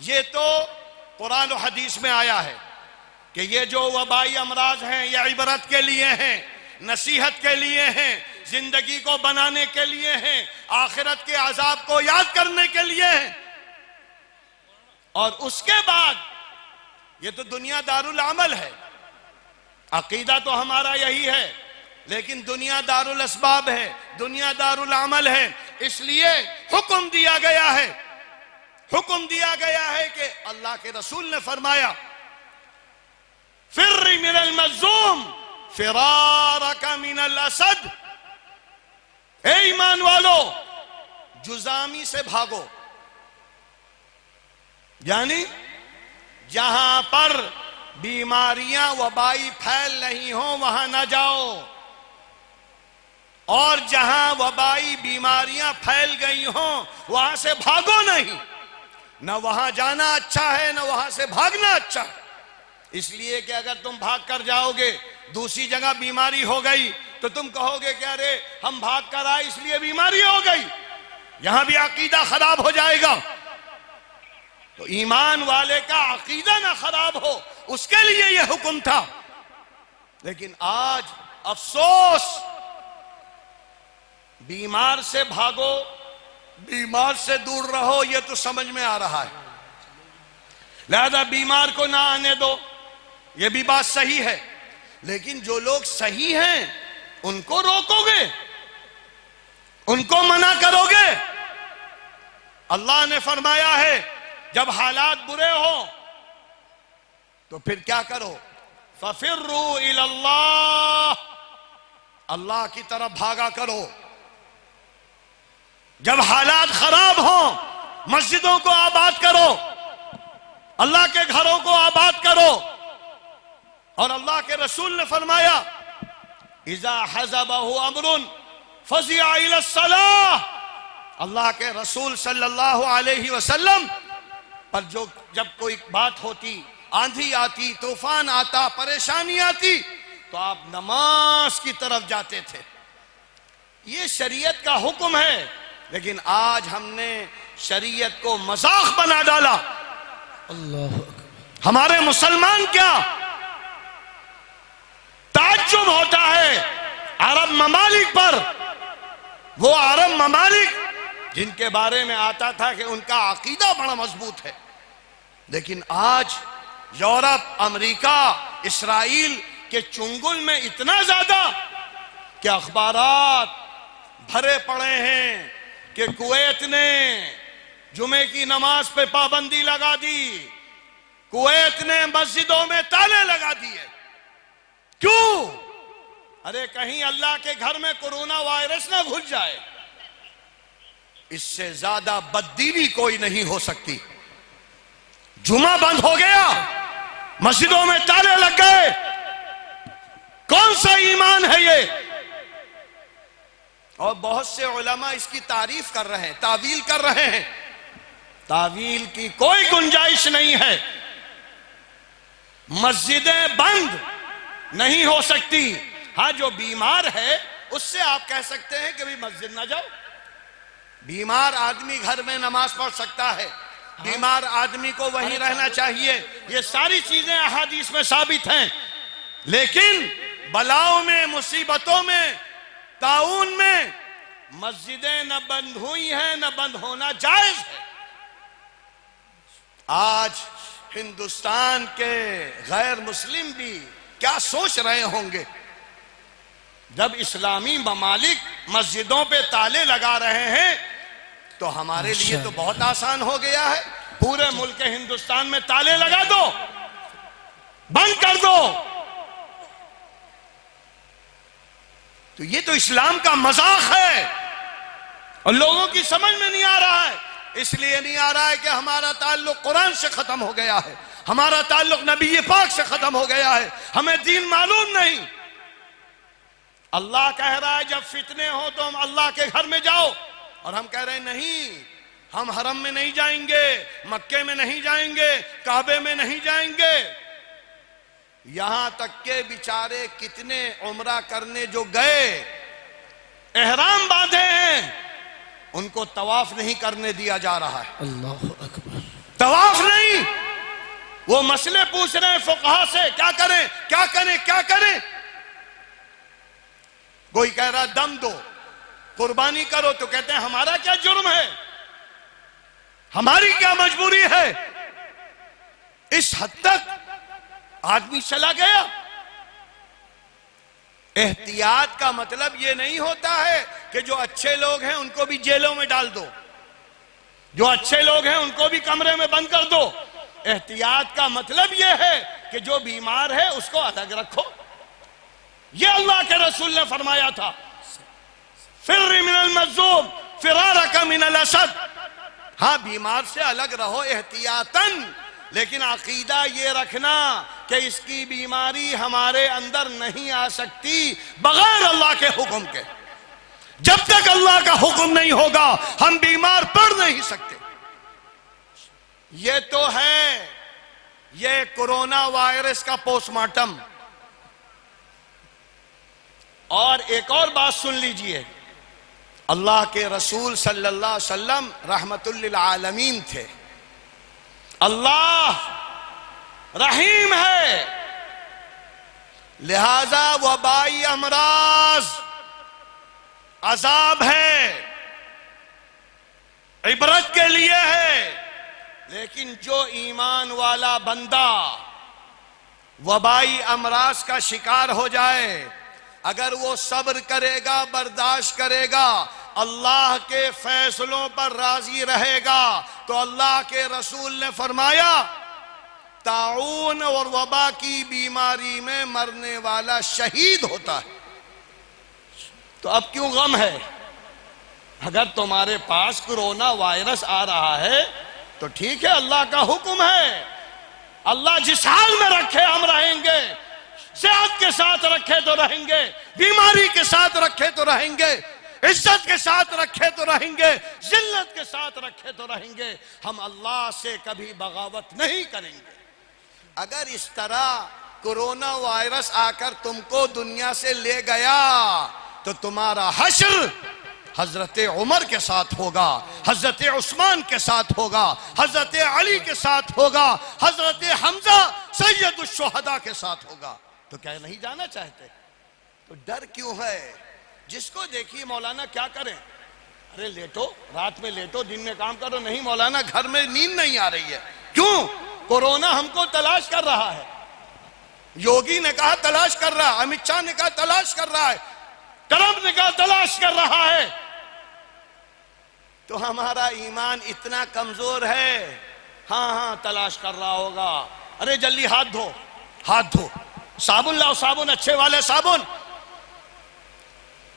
ये तो कुरान और हदीस में आया है कि ये जो वबाई अमराज हैं, ये इबरत के लिए हैं, नसीहत के लिए हैं, जिंदगी को बनाने के लिए हैं, आखिरत के अजाब को याद करने के लिए हैं। और उसके बाद ये तो दुनिया दारुल अमल है, अकीदा तो हमारा यही है, लेकिन दुनिया दारुल असबाब है, दुनिया दारुल अमल है। इसलिए हुक्म दिया गया है कि अल्लाह के रसूल ने फरमाया, फिर्री मिनल मज़लूम फिरारका मिनल असद, ए ईमान वालो, जुजामी से भागो, यानी जहां पर बीमारियां वबाई फैल नहीं हो वहां ना जाओ, और जहां वबाई बीमारियां फैल गई हो वहां से भागो नहीं। न वहां जाना अच्छा है, न वहां से भागना अच्छा है। इसलिए कि अगर तुम भाग कर जाओगे, दूसरी जगह बीमारी हो गई, तो तुम कहोगे कि अरे हम भाग कर आए इसलिए बीमारी हो गई, यहां भी अकीदा खराब हो जाएगा। तो ईमान वाले का अकीदा ना खराब हो, उसके लिए यह हुक्म था। लेकिन आज अफसोस, बीमार से भागो, बीमार से दूर रहो, यह तो समझ में आ रहा है। लिहाजा बीमार को ना आने दो, यह भी बात सही है। लेकिन जो लोग सही हैं उनको रोकोगे, उनको मना करोगे। अल्लाह ने फरमाया है, जब हालात बुरे हो तो फिर क्या करो, फफिर्रू इलल्लाह, अल्लाह की तरफ भागा करो। जब हालात खराब हो, मस्जिदों को आबाद करो, अल्लाह के घरों को आबाद करो। और अल्लाह के रसूल ने फरमाया, इज़ा हज़बहु अमरुन फज़िअ इला सलाह, अल्लाह के रसूल सल्लल्लाहु अलैहि वसल्लम पर जब कोई बात होती, आंधी आती, तूफान आता, परेशानी आती, तो आप नमाज की तरफ जाते थे। ये शरीयत का हुक्म है। लेकिन आज हमने शरीयत को मजाक बना डाला। हमारे मुसलमान क्या ताज्जुब होता है अरब ममालिक पर, वो अरब ममालिक जिनके बारे में आता था कि उनका अकीदा बड़ा मजबूत है, लेकिन आज यूरोप, अमेरिका, इस्राइल के चुंगल में इतना ज्यादा कि अखबारात भरे पड़े हैं कि कुवैत ने जुमे की नमाज पे पाबंदी लगा दी, कुवैत ने मस्जिदों में ताले लगा दिए। क्यों? अरे कहीं अल्लाह के घर में कोरोना वायरस ना घुस जाए। इससे ज्यादा बददीनी कोई नहीं हो सकती। जुमा बंद हो गया, मस्जिदों में ताले लग गए, कौन सा ईमान है ये? और बहुत से उलमा इसकी तारीफ कर रहे हैं, तावील कर रहे हैं। तावील की कोई गुंजाइश नहीं है। मस्जिदें बंद नहीं हो सकती। हाँ, जो बीमार है उससे आप कह सकते हैं कि भाई मस्जिद ना जाओ। बीमार आदमी घर में नमाज पढ़ सकता है, बीमार आदमी को वहीं रहना चाहिए, ये सारी चीजें अहादीस में साबित हैं। लेकिन बलाओं में, मुसीबतों में, ताउन में मस्जिदें न बंद हुई हैं, न बंद होना जायज है। आज हिंदुस्तान के गैर मुस्लिम भी क्या सोच रहे होंगे जब इस्लामी ममालिक मस्जिदों पे ताले लगा रहे हैं। तो हमारे लिए तो बहुत आसान हो गया है, पूरे मुल्क हिंदुस्तान में ताले लगा दो, बंद कर दो। तो ये तो इस्लाम का मजाक है और लोगों की समझ में नहीं आ रहा है। इसलिए नहीं आ रहा है कि हमारा ताल्लुक कुरान से खत्म हो गया है, हमारा ताल्लुक नबी पाक से खत्म हो गया है, हमें दीन मालूम नहीं। अल्लाह कह रहा है जब फितने हो तो हम अल्लाह के घर में जाओ, और हम कह रहे हैं नहीं, हम हरम में नहीं जाएंगे, मक्के में नहीं जाएंगे, काबे में नहीं जाएंगे। यहां तक के बेचारे कितने उम्रा करने जो गए, एहराम बांधे हैं, उनको तवाफ नहीं करने दिया जा रहा है। अल्लाह अकबर। तवाफ नहीं। वो मसले पूछ रहे हैं फुकहा से, क्या करें क्या करें क्या करें। कोई कह रहा दम दो, कुर्बानी करो, तो कहते हैं हमारा क्या जुर्म है, हमारी क्या मजबूरी है। इस हद तक आदमी चला गया। एहतियात का मतलब यह नहीं होता है कि जो अच्छे लोग हैं उनको भी जेलों में डाल दो, जो अच्छे लोग हैं उनको भी कमरे में बंद कर दो। एहतियात का मतलब यह है कि जो बीमार है उसको अलग रखो। यह अल्लाह के रसूल ने फरमाया था, फिर्र मिनल मज़लूम फिरारका मिनल असद। हाँ, बीमार से अलग रहो एहतियातन, लेकिन अकीदा ये रखना कि इसकी बीमारी हमारे अंदर नहीं आ सकती बगैर अल्लाह के हुक्म के। जब तक अल्लाह का हुक्म नहीं होगा हम बीमार पड़ नहीं सकते। ये तो है ये कोरोना वायरस का पोस्टमार्टम। और एक और बात सुन लीजिए, अल्लाह के रसूल सल्लल्लाहु अलैहि वसल्लम रहमतुल लिल आलमीन थे। अल्लाह रहीम है, लिहाजा वबाई अमराज अजाब है, इबरत के लिए है। लेकिन जो ईमान वाला बंदा वबाई अमराज का शिकार हो जाए, अगर वो सब्र करेगा, बर्दाश्त करेगा, अल्लाह के फैसलों पर राजी रहेगा, तो अल्लाह के रसूल ने फरमाया ताउन और वबा की बीमारी में मरने वाला शहीद होता है। तो अब क्यों गम है? अगर तुम्हारे पास कोरोना वायरस आ रहा है तो ठीक है, अल्लाह का हुक्म है, अल्लाह जिस हाल में रखे हम रहेंगे। सेहत के साथ रखे तो रहेंगे, बीमारी के साथ रखे तो रहेंगे, इज्जत के साथ रखे तो रहेंगे, जिल्लत के साथ रखे तो रहेंगे। हम अल्लाह से कभी बगावत नहीं करेंगे। अगर इस तरह कोरोना वायरस आकर तुमको दुनिया से ले गया तो तुम्हारा हश्र हजरत उमर के साथ होगा, हजरत उस्मान के साथ होगा, हजरत अली के साथ होगा, हजरत हमजा सैयदुश शुहदा के साथ होगा। तो क्या नहीं जाना चाहते? तो डर क्यों है? जिसको देखिए मौलाना क्या करें, अरे लेटो, रात में लेटो, दिन में काम करो। नहीं मौलाना, घर में नींद नहीं आ रही है। क्यों? कोरोना हमको तलाश कर रहा है। योगी ने कहा तलाश कर रहा है, अमित शाह ने कहा तलाश कर रहा है, ट्रंप ने कहा तलाश कर रहा है। तो हमारा ईमान इतना कमजोर है। हाँ हाँ तलाश कर रहा होगा। अरे जल्दी हाथ धो, हाथ धो, साबुन लाओ, साबुन, अच्छे वाले साबुन।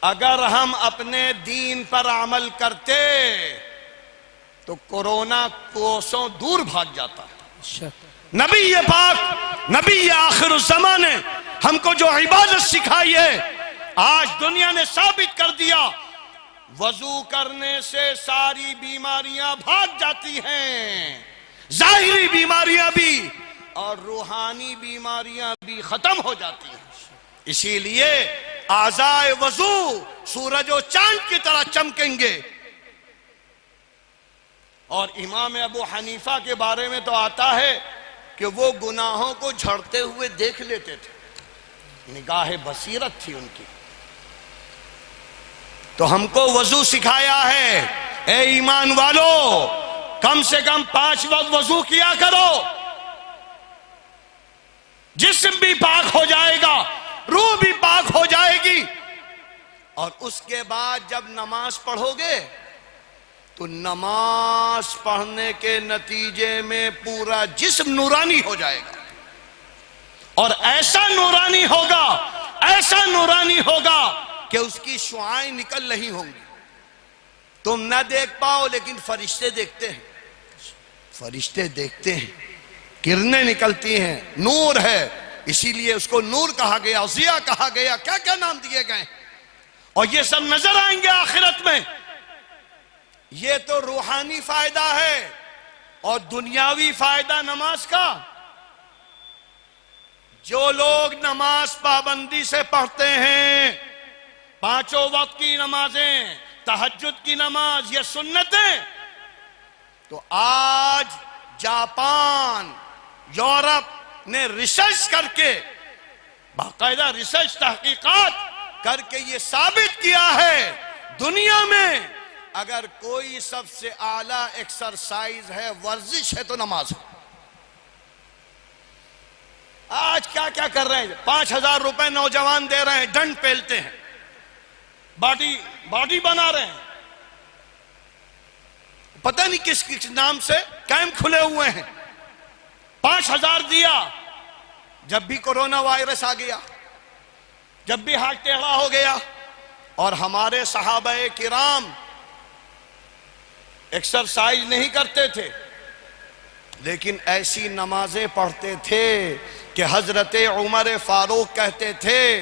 अगर हम अपने दीन पर अमल करते तो कोरोना कोसों दूर भाग जाता। नबी ये पाक, नबी ये आखिर ज़माने ने हमको जो इबादत सिखाई है, आज दुनिया ने साबित कर दिया, वजू करने से सारी बीमारियां भाग जाती हैं, जाहिरी बीमारियां भी और रूहानी बीमारियां भी खत्म हो जाती हैं। इसीलिए आज़ाए वजू सूरज और चांद की तरह चमकेंगे। और इमाम अबू हनीफा के बारे में तो आता है कि वो गुनाहों को झड़ते हुए देख लेते थे, निगाह बसीरत थी उनकी। तो हमको वजू सिखाया है। ए ईमान वालो, कम से कम 5 वक्त वजू किया करो, जिस्म भी पाक हो जाएगा, रूह भी पाक हो जाएगी। और उसके बाद जब नमाज पढ़ोगे तो नमाज पढ़ने के नतीजे में पूरा जिस्म नूरानी हो जाएगा। और ऐसा नूरानी होगा, ऐसा नूरानी होगा कि उसकी शुआएं निकल रही होंगी। तुम ना देख पाओ लेकिन फरिश्ते देखते हैं, फरिश्ते देखते हैं, किरणें निकलती हैं, नूर है, इसीलिए उसको नूर कहा गया, ज़िया कहा गया, क्या क्या नाम दिए गए। और ये सब नजर आएंगे आखिरत में। ये तो रूहानी फायदा है। और दुनियावी फायदा नमाज का, जो लोग नमाज पाबंदी से पढ़ते हैं, 5 वक्त की नमाजें, तहज्जुद की नमाज, ये सुन्नतें, तो आज जापान, यूरोप ने रिसर्च करके, बाकायदा रिसर्च तहकीकात करके ये साबित किया है, दुनिया में अगर कोई सबसे आला एक्सरसाइज है, वर्जिश है, तो नमाज है। आज क्या क्या कर रहे हैं, 5,000 रुपए नौजवान दे रहे हैं, दंड पेलते हैं, बॉडी बना रहे हैं, पता नहीं किस किस नाम से कैंप खुले हुए हैं। 5,000 दिया, जब भी कोरोना वायरस आ गया, जब भी हाथ टेढ़ा हो गया। और हमारे सहाबाए किराम एक्सरसाइज नहीं करते थे, लेकिन ऐसी नमाजें पढ़ते थे कि हजरत उमर फारूक कहते थे,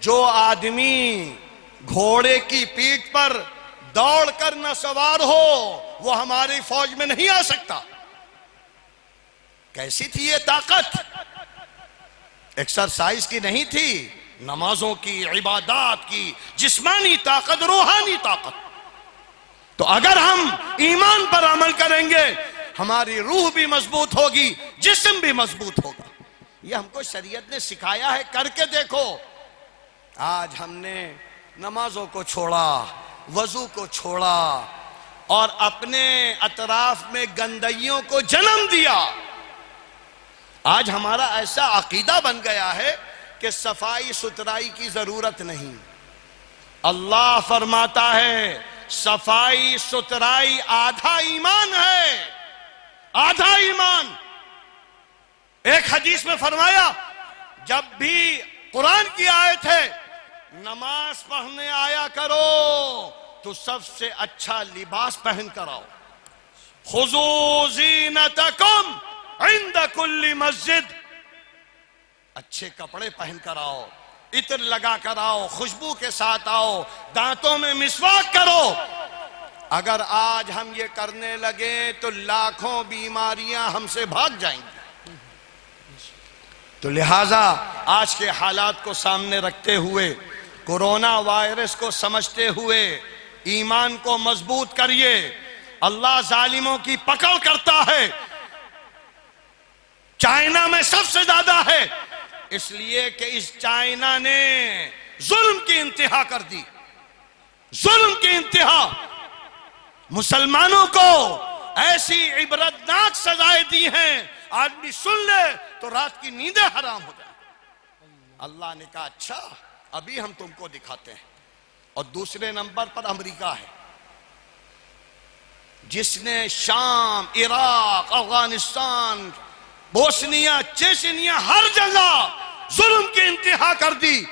जो आदमी घोड़े की पीठ पर दौड़कर न सवार हो वो हमारी फौज में नहीं आ सकता। कैसी थी ये ताकत? एक्सरसाइज की नहीं थी, नमाजों की, इबादत की, जिस्मानी ताकत, रूहानी ताकत। तो अगर हम ईमान पर अमल करेंगे, हमारी रूह भी मजबूत होगी, जिस्म भी मजबूत होगा। ये हमको शरीयत ने सिखाया है, करके देखो। आज हमने नमाजों को छोड़ा, वजू को छोड़ा और अपने अतराफ में गंदगियों को जन्म दिया। आज हमारा ऐसा अकीदा बन गया है कि सफाई सुथराई की जरूरत नहीं। अल्लाह फरमाता है सफाई सुथराई आधा ईमान है, आधा ईमान। एक हदीस में फरमाया, जब भी कुरान की आयत है, नमाज पढ़ने आया करो तो सबसे अच्छा लिबास पहन कर आओ। खुजू ज़ीनतकुम इंद कुल्ली मस्जिद, अच्छे कपड़े पहन कर आओ, इत्र लगा कर आओ, खुशबू के साथ आओ, दांतों में मिसवाक करो। अगर आज हम ये करने लगे तो लाखों बीमारियां हमसे भाग जाएंगी। तो लिहाजा आज के हालात को सामने रखते हुए, कोरोना वायरस को समझते हुए, ईमान को मजबूत करिए। अल्लाह जालिमों की पकड़ करता है, चाइना में सबसे ज्यादा है, इसलिए कि इस चाइना ने जुल्म की इंतहा कर दी, जुल्म की इंतहा। मुसलमानों को ऐसी इबरतनाक सजाएं दी हैं, आदमी सुन ले तो रात की नींदें हराम हो जाए। अल्लाह ने कहा अच्छा अभी हम तुमको दिखाते हैं। और दूसरे नंबर पर अमेरिका है, जिसने शाम, इराक, अफगानिस्तान, बोस्निया, चेचनिया, हर जगह जुल्म की इंतहा कर दी।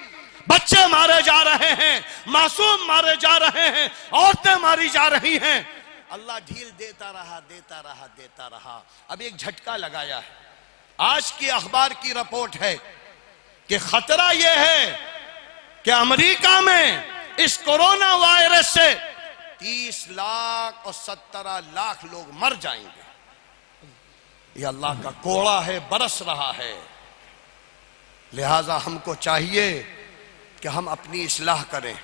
बच्चे मारे जा रहे हैं, मासूम मारे जा रहे हैं, औरतें मारी जा रही हैं। अल्लाह ढील देता रहा, देता रहा, देता रहा। अब एक झटका लगाया है। आज की अखबार की रिपोर्ट है कि खतरा यह है कि अमेरिका में इस कोरोना वायरस से 30 लाख और 17 लाख लोग मर जाएंगे। ये अल्लाह का कोड़ा है, बरस रहा है। लिहाजा हमको चाहिए कि हम अपनी इस्लाह करें,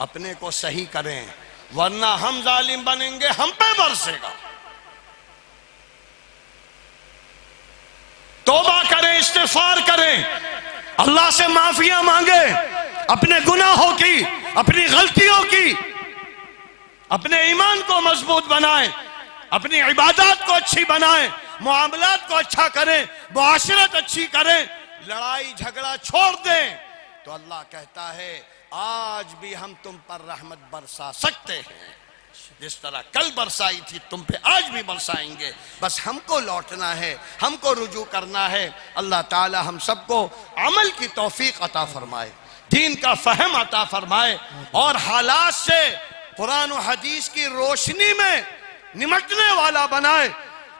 अपने को सही करें, वरना हम जालिम बनेंगे, हम पे बरसेगा। तौबा करें, इस्तिग़फ़ार करें, अल्लाह से माफिया मांगे, अपने गुनाहों की, अपनी गलतियों की, अपने ईमान को मजबूत बनाएं, अपनी इबादत को अच्छी बनाएं, मुआमलात को अच्छा करें, मुआशरत अच्छी करें, लड़ाई झगड़ा छोड़ दें। तो अल्लाह कहता है आज भी हम तुम पर रहमत बरसा सकते हैं, जिस तरह कल बरसाई थी तुम पे आज भी बरसाएंगे। बस हमको लौटना है, हमको रुजू करना है। अल्लाह ताला हम सबको अमल की तौफीक अता फरमाए, दीन का फहम अता फरमाए और हालात से कुरान और हदीस की रोशनी में निमटने वाला बनाए,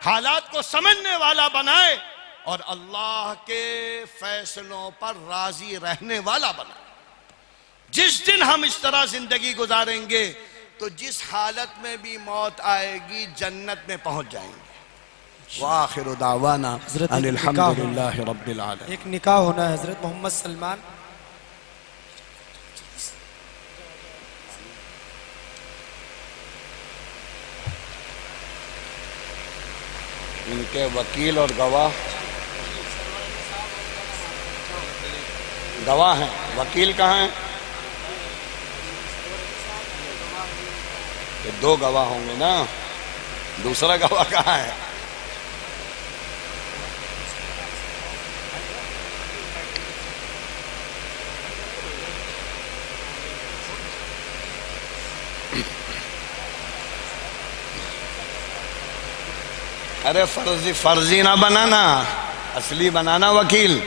हालात को समझने वाला बनाए और अल्लाह के फैसलों पर राजी रहने वाला बनाए। जिस दिन हम इस तरह जिंदगी गुजारेंगे तो जिस हालत में भी मौत आएगी जन्नत में पहुंच जाएंगे। वाखिरु दावाना अनिल हम्दुलिल्लाहि रब्बिल आलमीन। एक निकाह होना है हजरत मोहम्मद सलमान। इनके वकील और गवाह हैं, वकील कहाँ हैं? ये 2 गवाह होंगे ना, दूसरा गवाह कहाँ है? अरे फर्जी ना बनाना, असली बनाना वकील।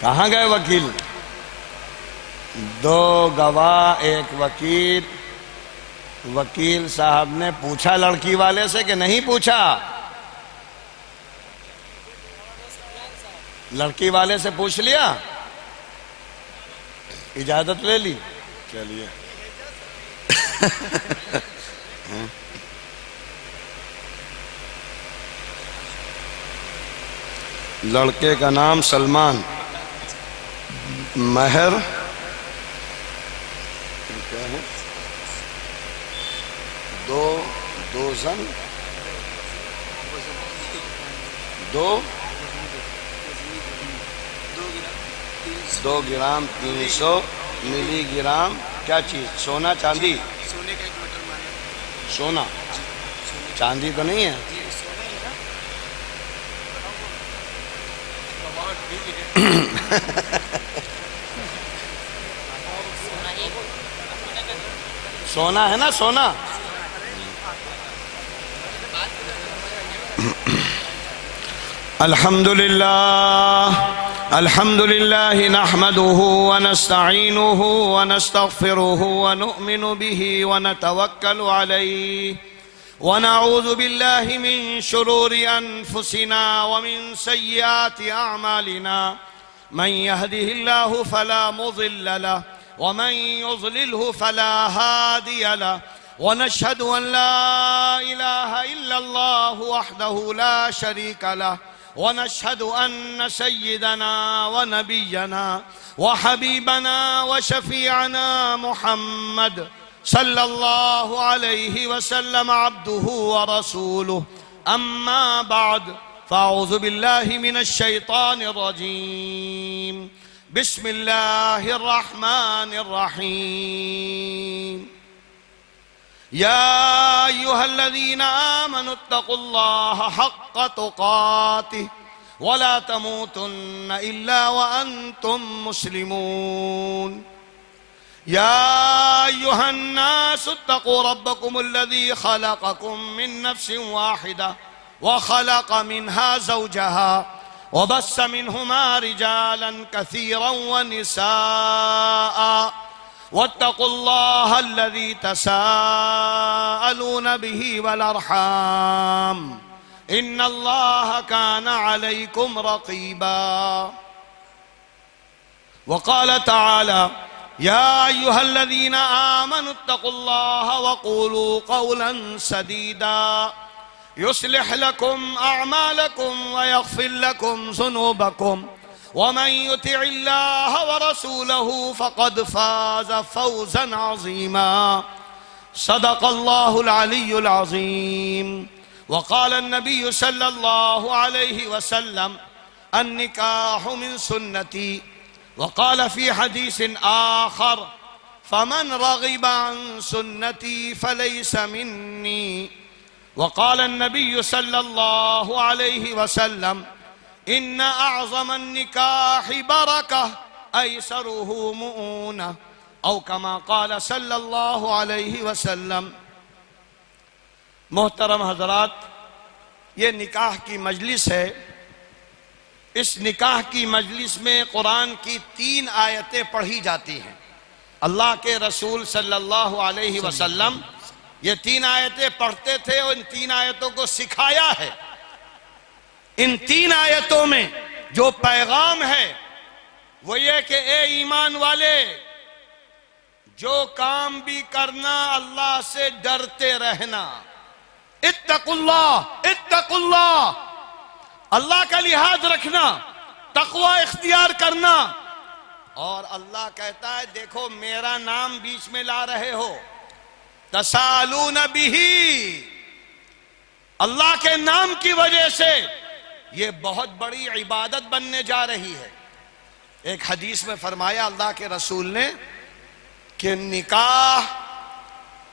कहाँ गए वकील? 2 गवाह, 1 वकील। वकील साहब ने पूछा लड़की वाले से कि नहीं पूछा? लड़की वाले से पूछ लिया, इजाजत ले ली। चलिए लड़के का नाम सलमान, महर क्या है? 2 डोजन 2 ग्राम 300 मिलीग्राम। क्या चीज? सोना चांदी? सोने का 1 मीटर माने। सोना, चांदी तो नहीं है? सोना है ना, सोना। अल्हम्दुलिल्लाह अल्हम्दुलिल्लाह नहमदुहु व नस्तईनुहु व नस्तगफिरुहु व नु'मिनु बिही व नतवक्कलु अलैहि व नऊज़ु बिल्लाहि मिन शुरूरि अनफुसिना व मिन सय्यिआति अअमालिना। मन यहदिहिल्लाहु फला मुज़िल्ल लहु व मन युज़लिल्हु फला हादिय लहु व नशहदु अन ला इलाहा इल्लल्लाहु वहदहु ला शरीका लहु व नशहदु अन्न सय्यिदना व नबिय्यना व हबीबना व शफीअना मुहम्मद सल्लल्लाहु अलैहि वसल्लम अब्दुहु व रसूलुहु अम्मा बाद फ़अऊज़ु बिल्लाहि मिनश शैतानिर रजीम बिस्मिल्लाहिर रहमानिर रहीम या अय्युहल्लज़ीना आमनुत्तक़ुल्लाहा हक़्क़ तुक़ातिह वला तमूतुन्न इल्ला व अंतुम मुस्लिमून या अय्युहन्नासुत्तक़ू रब्बकुमुल्लज़ी ख़लक़कुम मिन नफ्सिन वाहिदा व ख़लक़ मिन्हा ज़ौजहा व बस्स मिन्हुमा रिजालन कसीरन व निसाअ वत्तक़ुल्लाह अल्लज़ी तसाअलून बिही वल अर्हाम इन्नल्लाह काना अलैकुम रक़ीबा वक़ाल तआला या अय्युहल्लज़ीना आमनुत्तक़ुल्लाह वक़ूलू क़ौलन सदीदा युस्लिह लकुम अअमालकुम व यग़फ़िर लकुम ज़ुनूबकुम वमन युतिइल्लाह व रसूलहु फ़क़द फ़ाज़ फ़ौज़न अज़ीमा सदक़ल्लाहुल अलियुल अज़ीम वक़ाल नबी सल्लल्लाहु अलैहि वसल्लम अन्निकाहु मिन सुन्नती वक़ाल फ़ी हदीसिन आख़र फ़मन रग़िब अन सुन्नती फ़लैस मिन्नी वक़ाल नबी सल्लल्लाहु अलैहि वसल्लम इन्न अअज़मन निकाहि बरकह ऐसरुहु मुऊनह औ कमा क़ाल सल्लल्लाहु अलैहि वसल्लम। मोहतरम हज़रात, ये निकाह की मजलिस है। इस निकाह की मजलिस में कुरान की 3 आयतें पढ़ी जाती हैं। अल्लाह के रसूल सल्लल्लाहु अलैहि वसल्लम ये 3 आयतें पढ़ते थे और इन 3 आयतों को सिखाया है। इन 3 आयतों में जो पैगाम है वो ये कि ए ईमान वाले, जो काम भी करना अल्लाह से डरते रहना। इत्तकुल्लाह इत्तकुल्लाह, अल्लाह का लिहाज रखना, तक़वा इख्तियार करना। और अल्लाह कहता है देखो मेरा नाम बीच में ला रहे हो, तसालून बिही, अल्लाह के नाम की वजह से ये बहुत बड़ी इबादत बनने जा रही है। एक हदीस में फरमाया अल्लाह के रसूल ने कि निकाह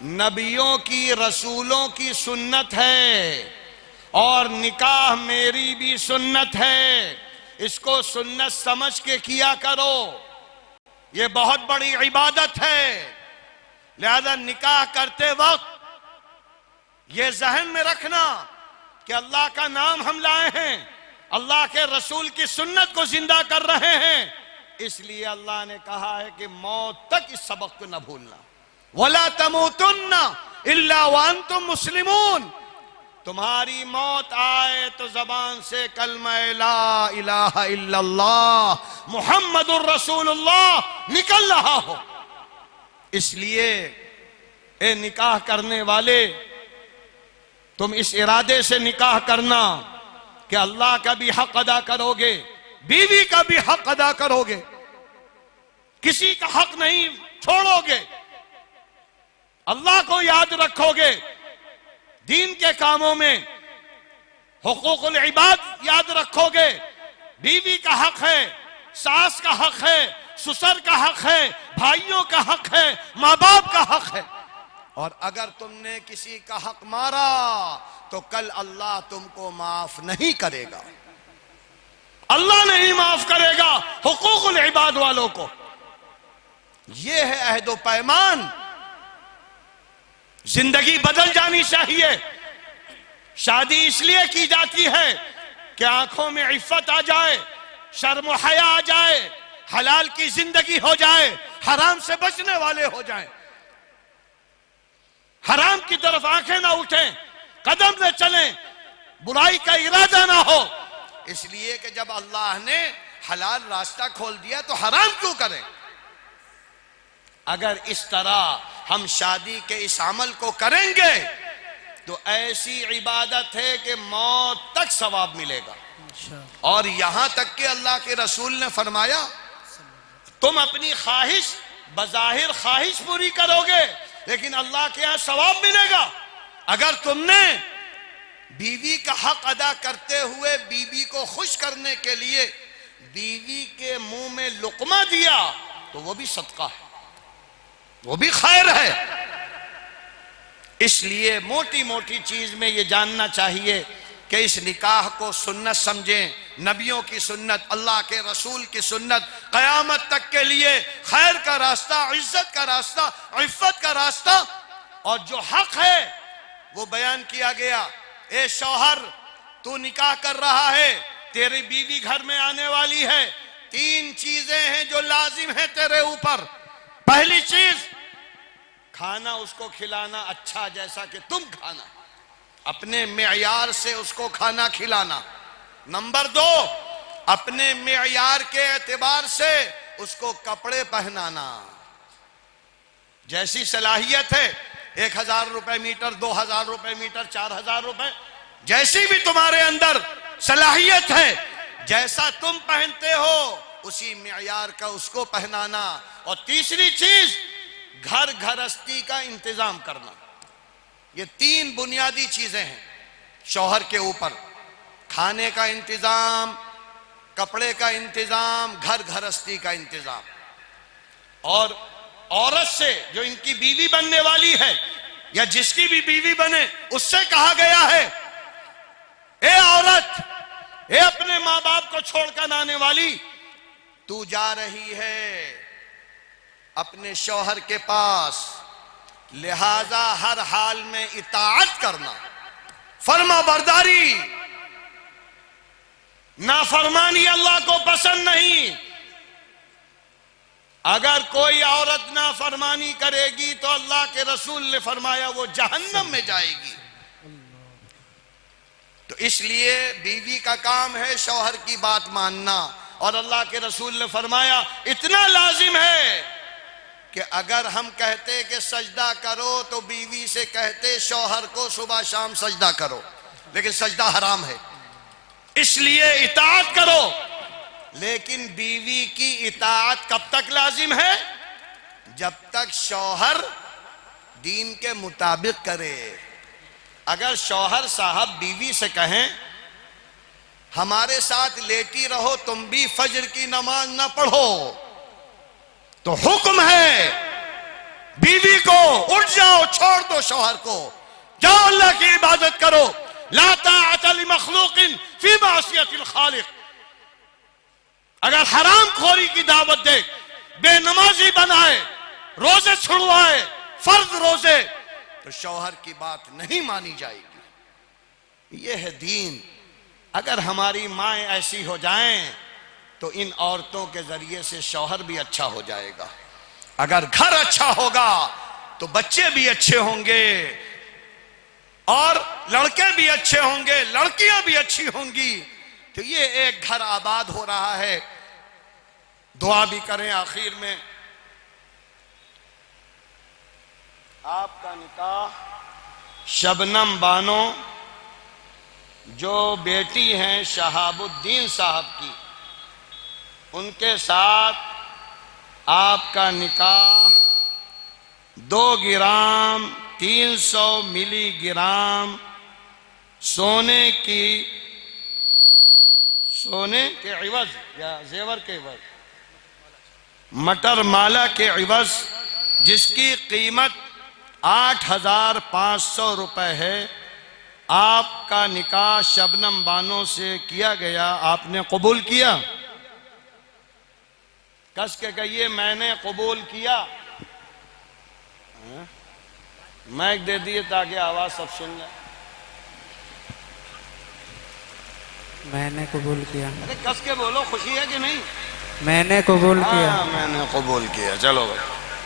नबियों की रसूलों की सुन्नत है और निकाह मेरी भी सुन्नत है। इसको सुन्नत समझ के किया करो, ये बहुत बड़ी इबादत है। लिहाजा निकाह करते वक्त ये जहन में रखना कि अल्लाह का नाम हम लाए हैं, अल्लाह के रसूल की सुन्नत को जिंदा कर रहे हैं। इसलिए अल्लाह ने कहा है कि मौत तक इस सबक को न भूलना। वला तमूतुन्ना इल्ला व अंतुम मुस्लिमून, तुम्हारी मौत आए तो जबान से कलमा ला इलाहा इल्लल्लाह मुहम्मदुर रसूलुल्लाह निकल रहा हो। इसलिए ए निकाह करने वाले, तुम इस इरादे से निकाह करना कि अल्लाह का भी हक अदा करोगे, बीवी का भी हक अदा करोगे, किसी का हक नहीं छोड़ोगे, अल्लाह को याद रखोगे, दीन के कामों में हुकूकुल इबाद याद रखोगे। बीवी का हक है, सास का हक है, ससुर का हक है, भाइयों का हक है, माँ बाप का हक है। और अगर तुमने किसी का हक मारा तो कल अल्लाह तुमको माफ नहीं करेगा, अल्लाह नहीं माफ करेगा हुकूकुल इबाद वालों को। यह है अहदो पैमान। जिंदगी बदल जानी चाहिए। शादी इसलिए की जाती है कि आंखों में इफ्फत आ जाए, शर्म हया आ जाए, हलाल की जिंदगी हो जाए, हराम से बचने वाले हो जाएं, हराम की तरफ आंखें ना उठें, कदम न चलें, बुराई का इरादा ना हो। इसलिए कि जब अल्लाह ने हलाल रास्ता खोल दिया तो हराम क्यों करें। अगर इस तरह हम शादी के इस अमल को करेंगे तो ऐसी इबादत है कि मौत तक सवाब मिलेगा। और यहां तक कि अल्लाह के रसूल ने फरमाया तुम अपनी ख्वाहिश बज़ाहिर ख्वाहिश पूरी करोगे लेकिन अल्लाह के यहां सवाब मिलेगा। अगर तुमने बीवी का हक अदा करते हुए बीवी को खुश करने के लिए बीवी के मुंह में लुकमा दिया तो वो भी सदका है, वो भी खैर है। इसलिए मोटी मोटी चीज में ये जानना चाहिए कि इस निकाह को सुन्नत समझें, नबियों की सुन्नत, अल्लाह के रसूल की सुन्नत, कयामत तक के लिए खैर का रास्ता, इज्जत का रास्ता, इफ्फत का रास्ता। और जो हक है वो बयान किया गया। ए शौहर, तू निकाह कर रहा है, तेरी बीवी घर में आने वाली है, 3 चीजें हैं जो लाजिम है तेरे ऊपर। पहली चीज, खाना उसको खिलाना अच्छा जैसा कि तुम खाना, अपने मेयार से उसको खाना खिलाना। नंबर 2, अपने मेयार के एतबार से उसको कपड़े पहनाना। जैसी सलाहियत है, 1000 रुपए मीटर, 2000 रुपए मीटर, 4000 रुपए, जैसी भी तुम्हारे अंदर सलाहियत है, जैसा तुम पहनते हो उसी मेयार का उसको पहनाना। और तीसरी चीज, घर गृहस्थी का इंतजाम करना। ये 3 बुनियादी चीजें हैं शौहर के ऊपर। खाने का इंतजाम, कपड़े का इंतजाम, घर गृहस्थी का इंतजाम। और औरत से जो इनकी बीवी बनने वाली है या जिसकी भी बीवी बने, उससे कहा गया है, ए औरत, ए अपने मां बाप को छोड़कर आने वाली, तू जा रही है अपने शौहर के पास, लिहाजा हर हाल में इताअत करना, फर्मा बरदारी। नाफरमानी अल्लाह को पसंद नहीं। अगर कोई औरत नाफरमानी करेगी तो अल्लाह के रसूल ने फरमाया वो जहन्नम में जाएगी। तो इसलिए बीवी का काम है शौहर की बात मानना। और अल्लाह के रसूल ने फरमाया इतना लाजिम है कि अगर हम कहते कि सजदा करो तो बीवी से कहते शौहर को सुबह शाम सजदा करो, लेकिन सजदा हराम है, इसलिए इताअत करो। लेकिन बीवी की इताअत कब तक लाजिम है? जब तक शौहर दीन के मुताबिक करे। अगर शौहर साहब बीवी से कहें हमारे साथ लेटी रहो, तुम भी फजर की नमाज ना पढ़ो, तो हुक्म है बीवी को उठ जाओ, छोड़ दो शौहर को, जाओ अल्लाह की इबादत करो। ला ताअत लिमखलूकिन फी मासियतिल खालिक। अगर हराम खोरी की दावत दे, बेनमाजी बनाए, रोजे छुड़वाए, फर्ज रोजे, तो शौहर की बात नहीं मानी जाएगी। यह है दीन। अगर हमारी माएं ऐसी हो जाएं तो इन औरतों के जरिए से शौहर भी अच्छा हो जाएगा। अगर घर अच्छा होगा तो बच्चे भी अच्छे होंगे और लड़के भी अच्छे होंगे, लड़कियां भी अच्छी होंगी। तो ये एक घर आबाद हो रहा है। दुआ भी करें आखिर में। आपका निकाह शबनम बानो जो बेटी हैं शहाबुद्दीन साहब की, उनके साथ आपका निकाह 2 ग्राम 300 मिलीग्राम सोने के इवज या जेवर के इवज, मटर माला के इवज, जिसकी कीमत 8500 रुपए है, आपका निकाह शबनम बानो से किया गया। आपने कबूल किया? कस के कहिए मैंने कबूल किया। माइक दे दिए ताकि आवाज सब सुन ले। मैंने कबूल किया। अरे कस के बोलो, खुशी है कि नहीं? मैंने कबूल किया। मैंने कबूल किया। चलो भाई।